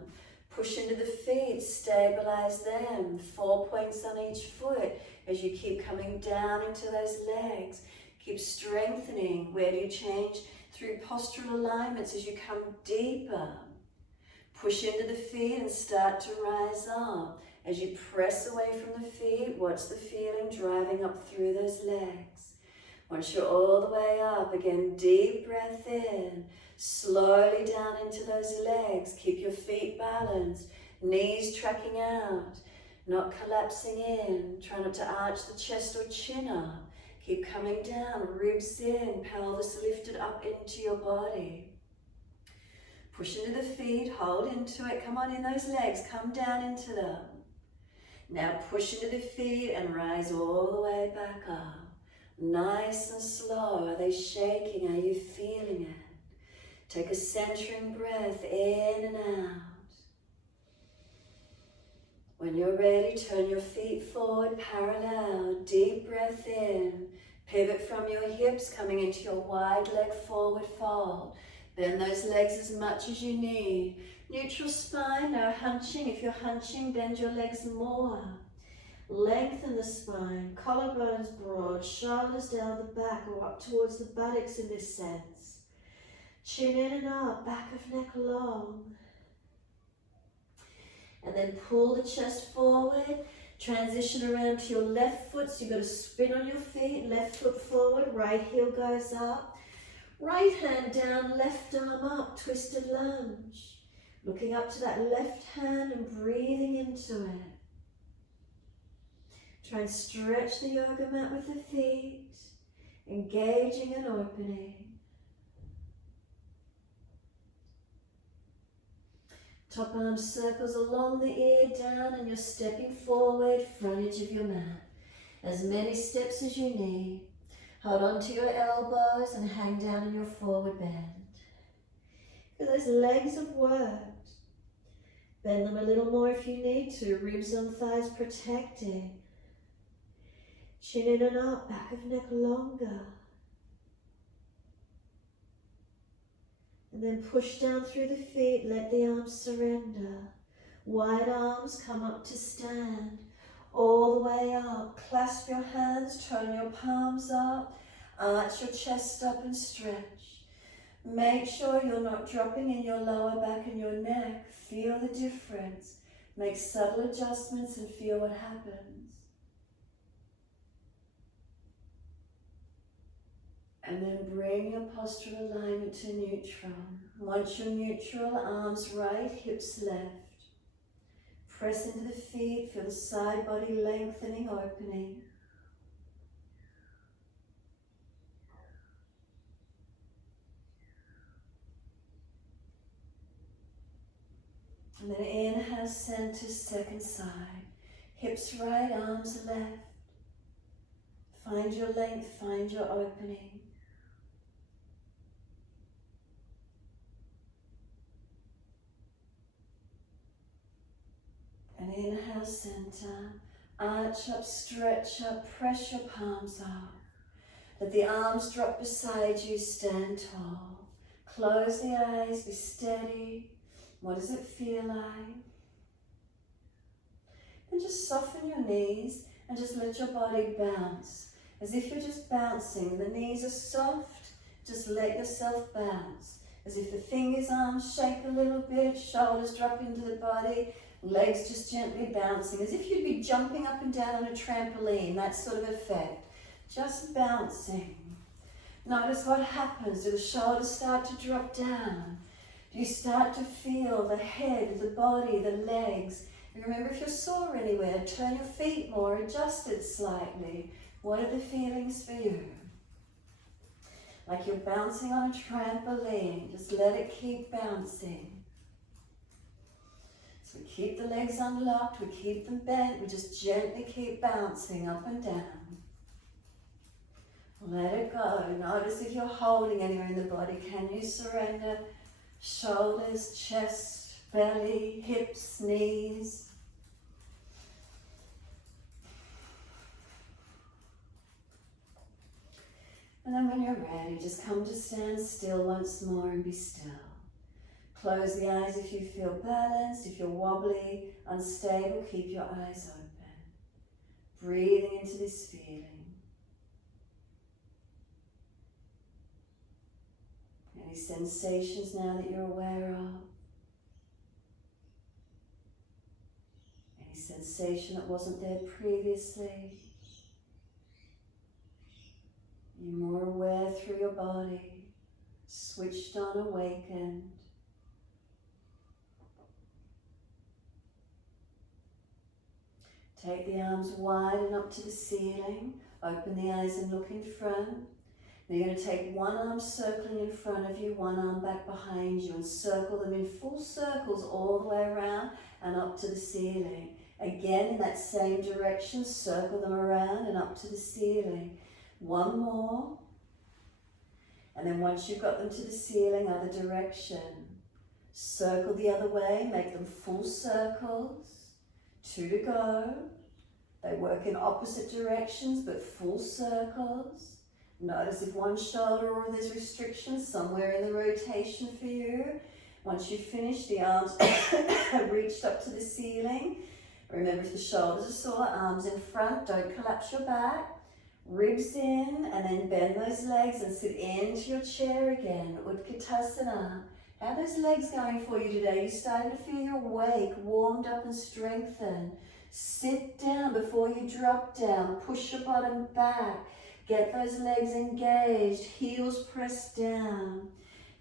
Push into the feet, stabilize them. 4 points on each foot as you keep coming down into those legs. Keep strengthening. Where do you change? Through postural alignments as you come deeper. Push into the feet and start to rise up. As you press away from the feet, watch the feeling driving up through those legs. Once you're all the way up, again, deep breath in. Slowly down into those legs. Keep your feet balanced. Knees tracking out. Not collapsing in. Try not to arch the chest or chin up. Keep coming down. Ribs in. Pelvis lifted up into your body. Push into the feet. Hold into it. Come on in those legs. Come down into them. Now push into the feet and rise all the way back up. Nice and slow. Are they shaking? Are you feeling it? Take a centering breath in and out. When you're ready, turn your feet forward, parallel. Deep breath in. Pivot from your hips, coming into your wide leg forward fold. Bend those legs as much as you need. Neutral spine, no hunching. If you're hunching, bend your legs more. Lengthen the spine, collarbones broad, shoulders down the back or up towards the buttocks in this sense. Chin in and up, back of neck long. And then pull the chest forward. Transition around to your left foot, so you've got to spin on your feet. Left foot forward, right heel goes up. Right hand down, left arm up, twisted lunge. Looking up to that left hand and breathing into it. Try and stretch the yoga mat with the feet, engaging and opening. Top arm circles along the ear down and you're stepping forward, front edge of your mat. As many steps as you need. Hold on to your elbows and hang down in your forward bend. Feel those legs have worked. Bend them a little more if you need to, ribs and thighs protected. Chin in and up, back of neck longer. And then push down through the feet, let the arms surrender. Wide arms come up to stand. All the way up, clasp your hands, turn your palms up, arch your chest up and stretch. Make sure you're not dropping in your lower back and your neck. Feel the difference. Make subtle adjustments and feel what happens. And then bring your postural alignment to neutral. Once you're neutral, arms right, hips left. Press into the feet, feel the side body lengthening, opening. And then inhale, center, second side. Hips right, arms left. Find your length, find your opening. And inhale, center. Arch up, stretch up, press your palms up. Let the arms drop beside you, stand tall. Close the eyes, be steady. What does it feel like? And just soften your knees and just let your body bounce. As if you're just bouncing. The knees are soft, just let yourself bounce. As if the fingers, arms shake a little bit, shoulders drop into the body, legs just gently bouncing. As if you'd be jumping up and down on a trampoline, that sort of effect. Just bouncing. Notice what happens. Do the shoulders start to drop down? Do you start to feel the head, the body, the legs? And remember, if you're sore anywhere, turn your feet more, adjust it slightly. What are the feelings for you? Like you're bouncing on a trampoline. Just let it keep bouncing. So we keep the legs unlocked, we keep them bent, we just gently keep bouncing up and down. Let it go. Notice if you're holding anywhere in the body. Can you surrender? Shoulders, chest, belly, hips, knees. And then when you're ready, just come to stand still once more and be still. Close the eyes if you feel balanced. If you're wobbly, unstable, keep your eyes open. Breathing into this feeling. Any sensations now that you're aware of? Any sensation that wasn't there previously? You're more aware through your body, switched on, awakened. Take the arms wide and up to the ceiling. Open the eyes and look in front. Now you're going to take one arm circling in front of you, one arm back behind you, and circle them in full circles all the way around and up to the ceiling. Again, in that same direction, circle them around and up to the ceiling. One more. And then once you've got them to the ceiling, other direction. Circle the other way, make them full circles. 2 to go. They work in opposite directions, but full circles. Notice if one shoulder or there's restrictions somewhere in the rotation for you. Once you've finished, the arms have reached up to the ceiling. Remember, if the shoulders are sore, arms in front, don't collapse your back. Ribs in, and then bend those legs and sit into your chair again. Utkatasana. How are those legs going for you today? You're starting to feel your awake, warmed up and strengthened. Sit down before you drop down. Push your bottom back. Get those legs engaged. Heels pressed down.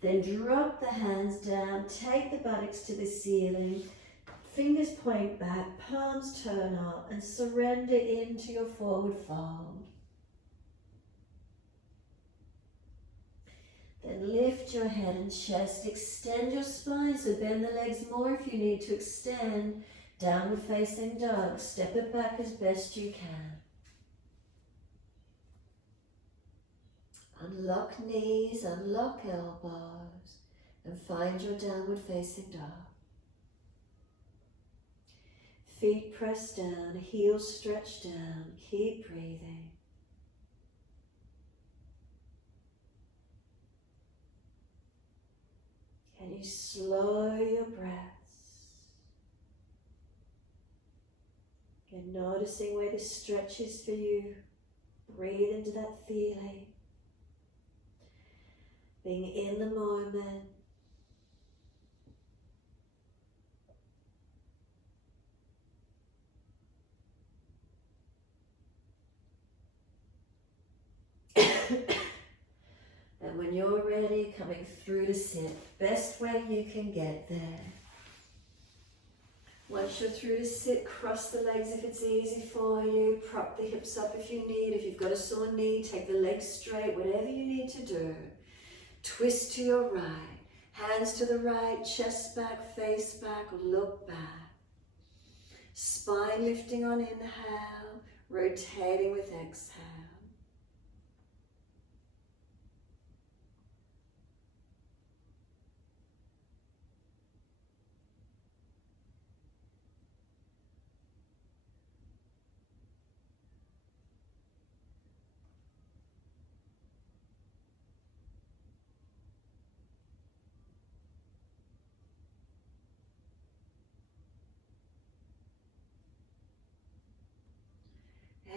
Then drop the hands down. Take the buttocks to the ceiling. Fingers point back. Palms turn up. And surrender into your forward fold. Then lift your head and chest. Extend your spine. So bend the legs more if you need to extend. Downward facing dog. Step it back as best you can. Unlock knees, unlock elbows, and find your downward facing dog. Feet pressed down, heels stretched down. Keep breathing. Can you slow your breaths? You're noticing where the stretch is for you. Breathe into that feeling. Being in the moment. And when you're ready, coming through to sit, best way you can get there. Once you're through to sit, cross the legs if it's easy for you. Prop the hips up if you need. If you've got a sore knee, take the legs straight, whatever you need to do. Twist to your right, hands to the right, chest back, face back, look back. Spine lifting on inhale, rotating with exhale.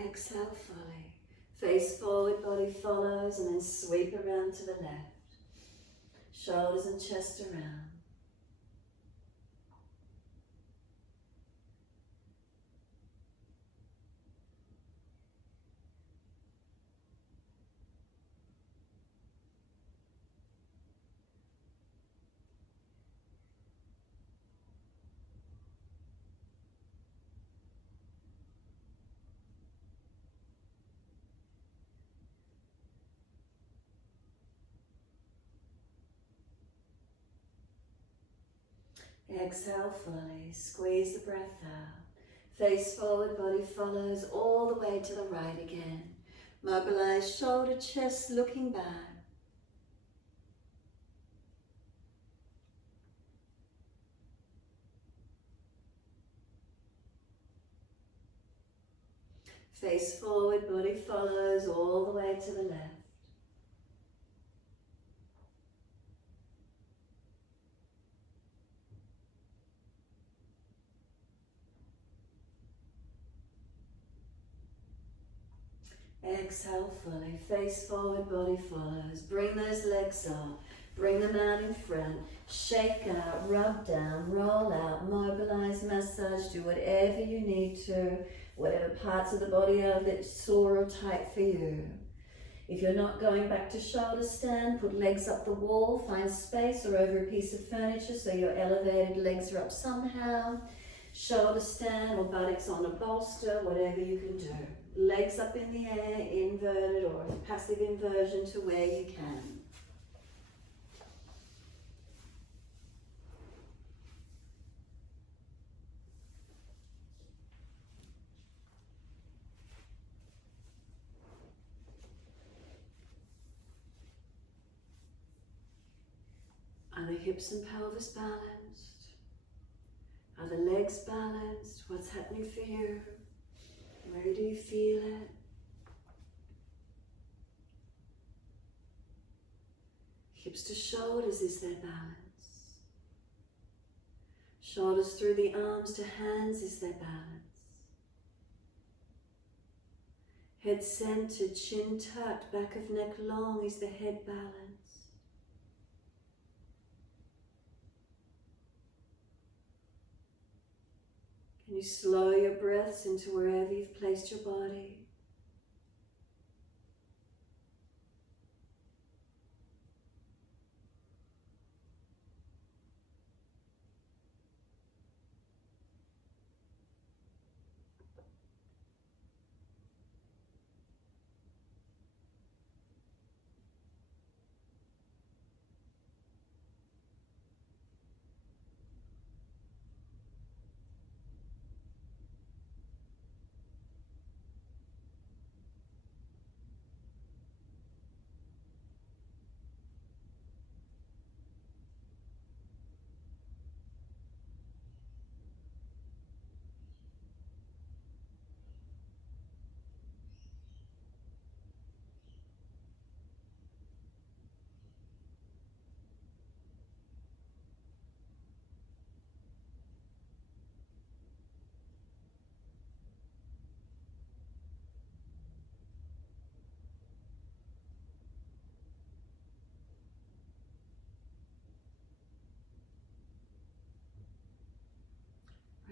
Exhale fully. Face forward, body follows, and then sweep around to the left. Shoulders and chest around. Exhale fully, squeeze the breath out. Face forward, body follows all the way to the right again. Mobilize shoulder, chest, looking back. Face forward, body follows all the way to the left. Exhale fully, face forward, body follows. Bring those legs up, bring them out in front. Shake out, rub down, roll out, mobilize, massage, do whatever you need to, whatever parts of the body are a bit sore or tight for you. If you're not going back to shoulder stand, put legs up the wall, find space or over a piece of furniture so your elevated legs are up somehow. Shoulder stand or buttocks on a bolster, whatever you can do. Legs up in the air, inverted or passive inversion to where you can. hips and pelvis balanced? Are the legs balanced? What's happening for you? Where do you feel it? Hips to shoulders, is there balance? Shoulders through the arms to hands, is there balance? Head centered, chin tucked, back of neck long, is the head balanced? Can you slow your breaths into wherever you've placed your body?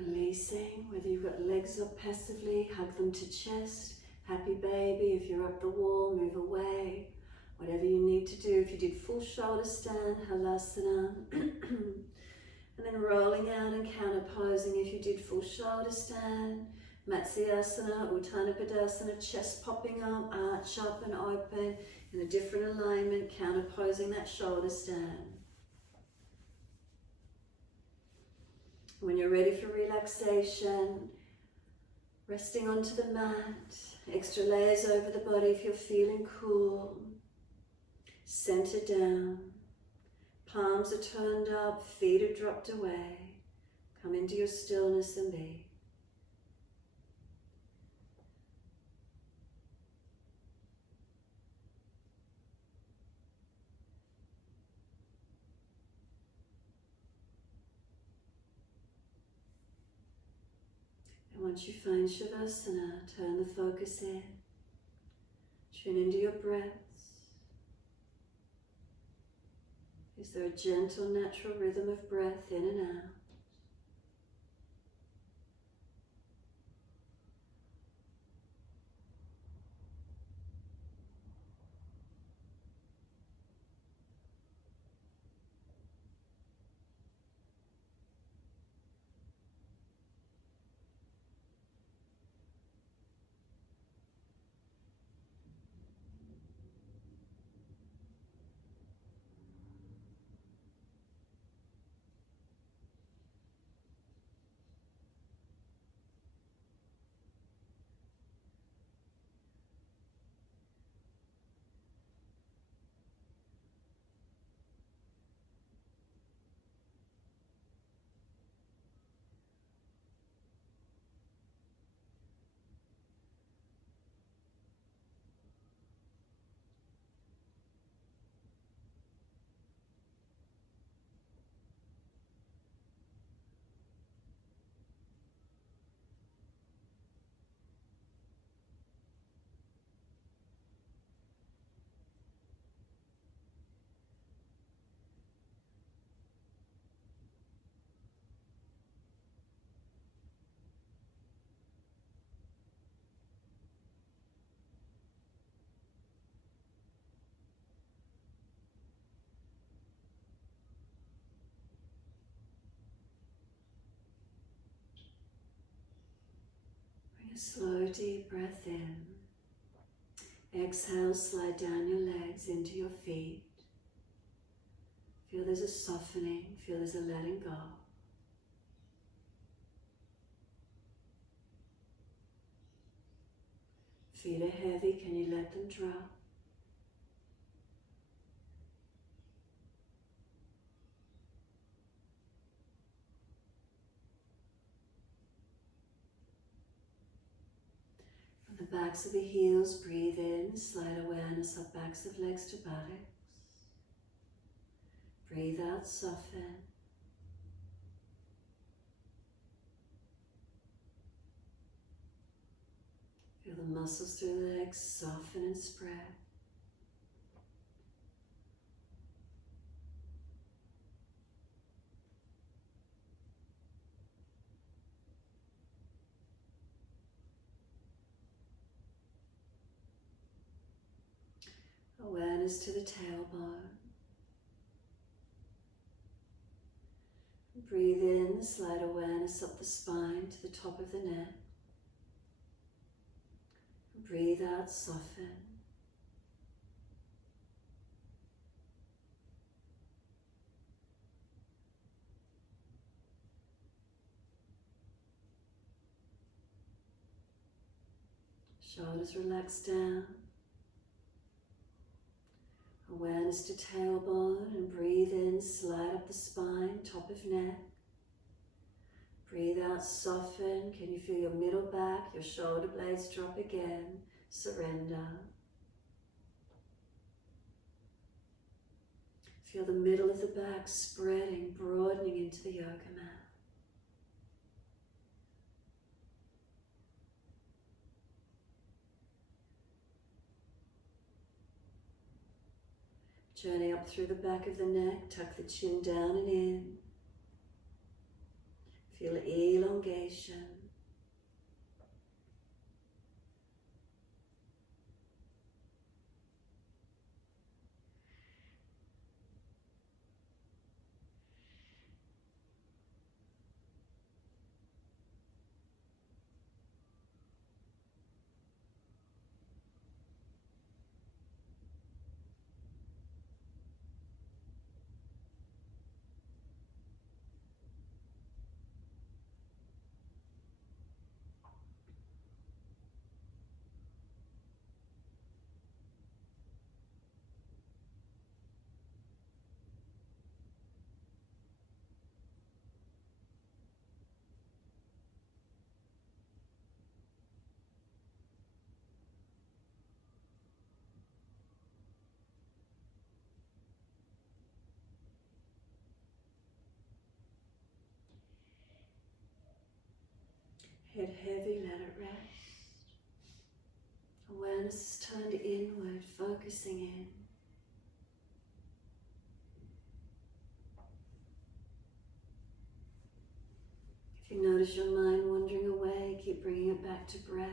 Releasing, whether you've got legs up passively, hug them to chest. Happy baby, if you're up the wall, move away. Whatever you need to do. If you did full shoulder stand, halasana. And then rolling out and counter posing if you did full shoulder stand. Matsyasana, Uttana Padasana, chest popping up, arch up and open in a different alignment, counter posing that shoulder stand. When you're ready for relaxation, resting onto the mat, extra layers over the body if you're feeling cool. Center down, palms are turned up, feet are dropped away. Come into your stillness and be. Once you find Shavasana, turn the focus in. Tune into your breaths. Is there a gentle, natural rhythm of breath in and out? A slow, deep breath in. Exhale, slide down your legs into your feet. Feel there's a softening, feel there's a letting go. Feet are heavy, can you let them drop? backs of the heels, breathe in, slide awareness up backs of legs to buttocks. Breathe out, soften. Feel the muscles through the legs soften and spread. Awareness to the tailbone. Breathe in, slide awareness up the spine to the top of the neck. Breathe out, soften. Shoulders relax down. Awareness to tailbone and breathe in, slide up the spine, top of neck. Breathe out, soften. Can you feel your middle back, your shoulder blades drop again? Surrender. Feel the middle of the back spreading, broadening into the yoga mat. Journey up through the back of the neck, tuck the chin down and in. Feel elongation. Head heavy, let it rest. Awareness is turned inward, focusing in. If you notice your mind wandering away, keep bringing it back to breath.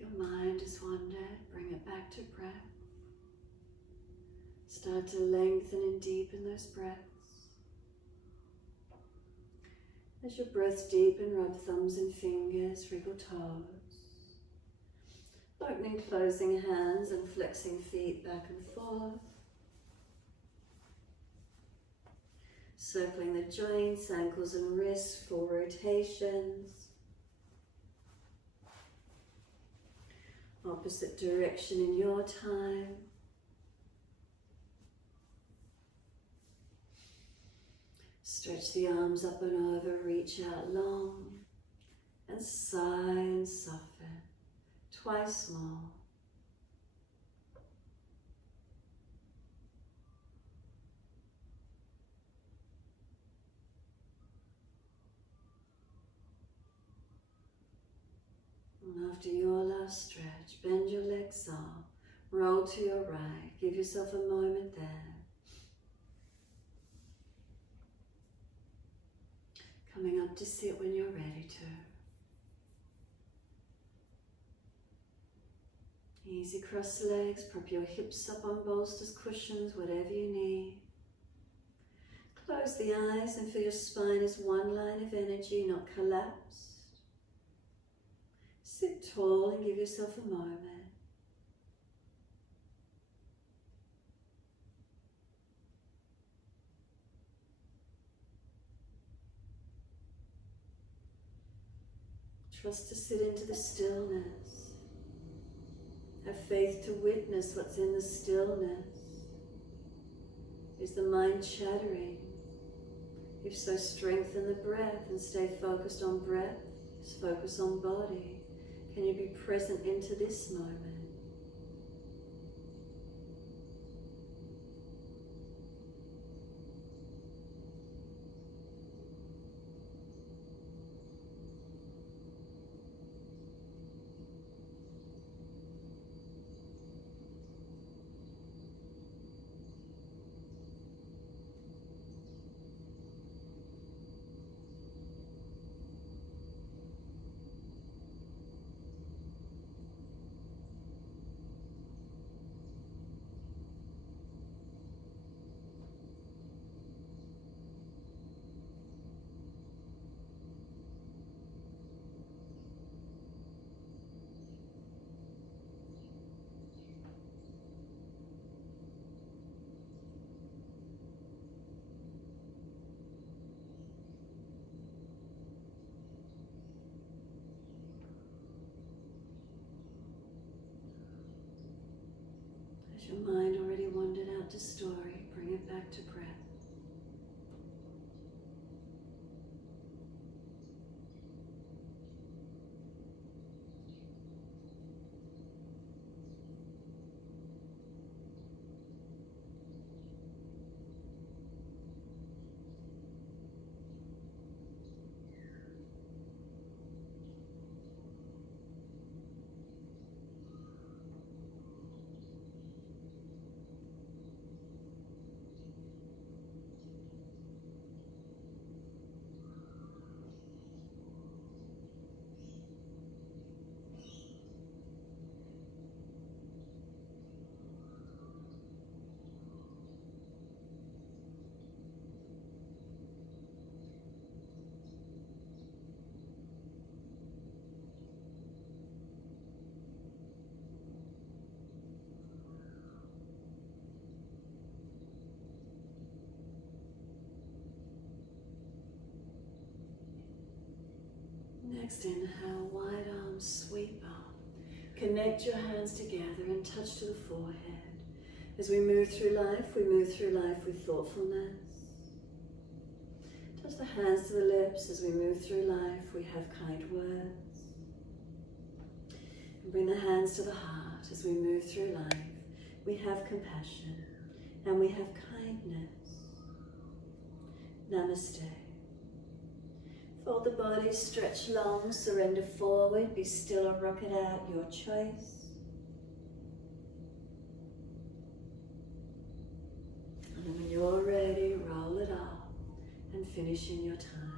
If your mind has wandered, bring it back to breath. Start to lengthen and deepen those breaths. As your breaths deepen, rub thumbs and fingers, wriggle toes. Opening, closing hands and flexing feet back and forth. Circling the joints, ankles and wrists, full rotations. Opposite direction in your time. Stretch the arms up and over, reach out long, and sigh and soften. Twice more. And after your last stretch, bend your legs up, roll to your right, give yourself a moment there. Coming up to sit when you're ready to. Easy cross the legs, prop your hips up on bolsters, cushions, whatever you need. Close the eyes and feel your spine as one line of energy, not collapsed. Sit tall and give yourself a moment. Trust to sit into the stillness. Have faith to witness what's in the stillness. Is the mind chattering? If so, strengthen the breath and stay focused on breath. Just focus on body. Can you be present into this moment? As your mind already wandered out to story, bring it back to breath. Next, inhale, wide arms sweep up. Connect your hands together and touch to the forehead. As we move through life with thoughtfulness. Touch the hands to the lips. As we move through life, we have kind words. And bring the hands to the heart. As we move through life, we have compassion and we have kindness. Namaste. Fold the body, stretch long, surrender forward, be still or rock it out, your choice. And then when you're ready, roll it up and finish in your time.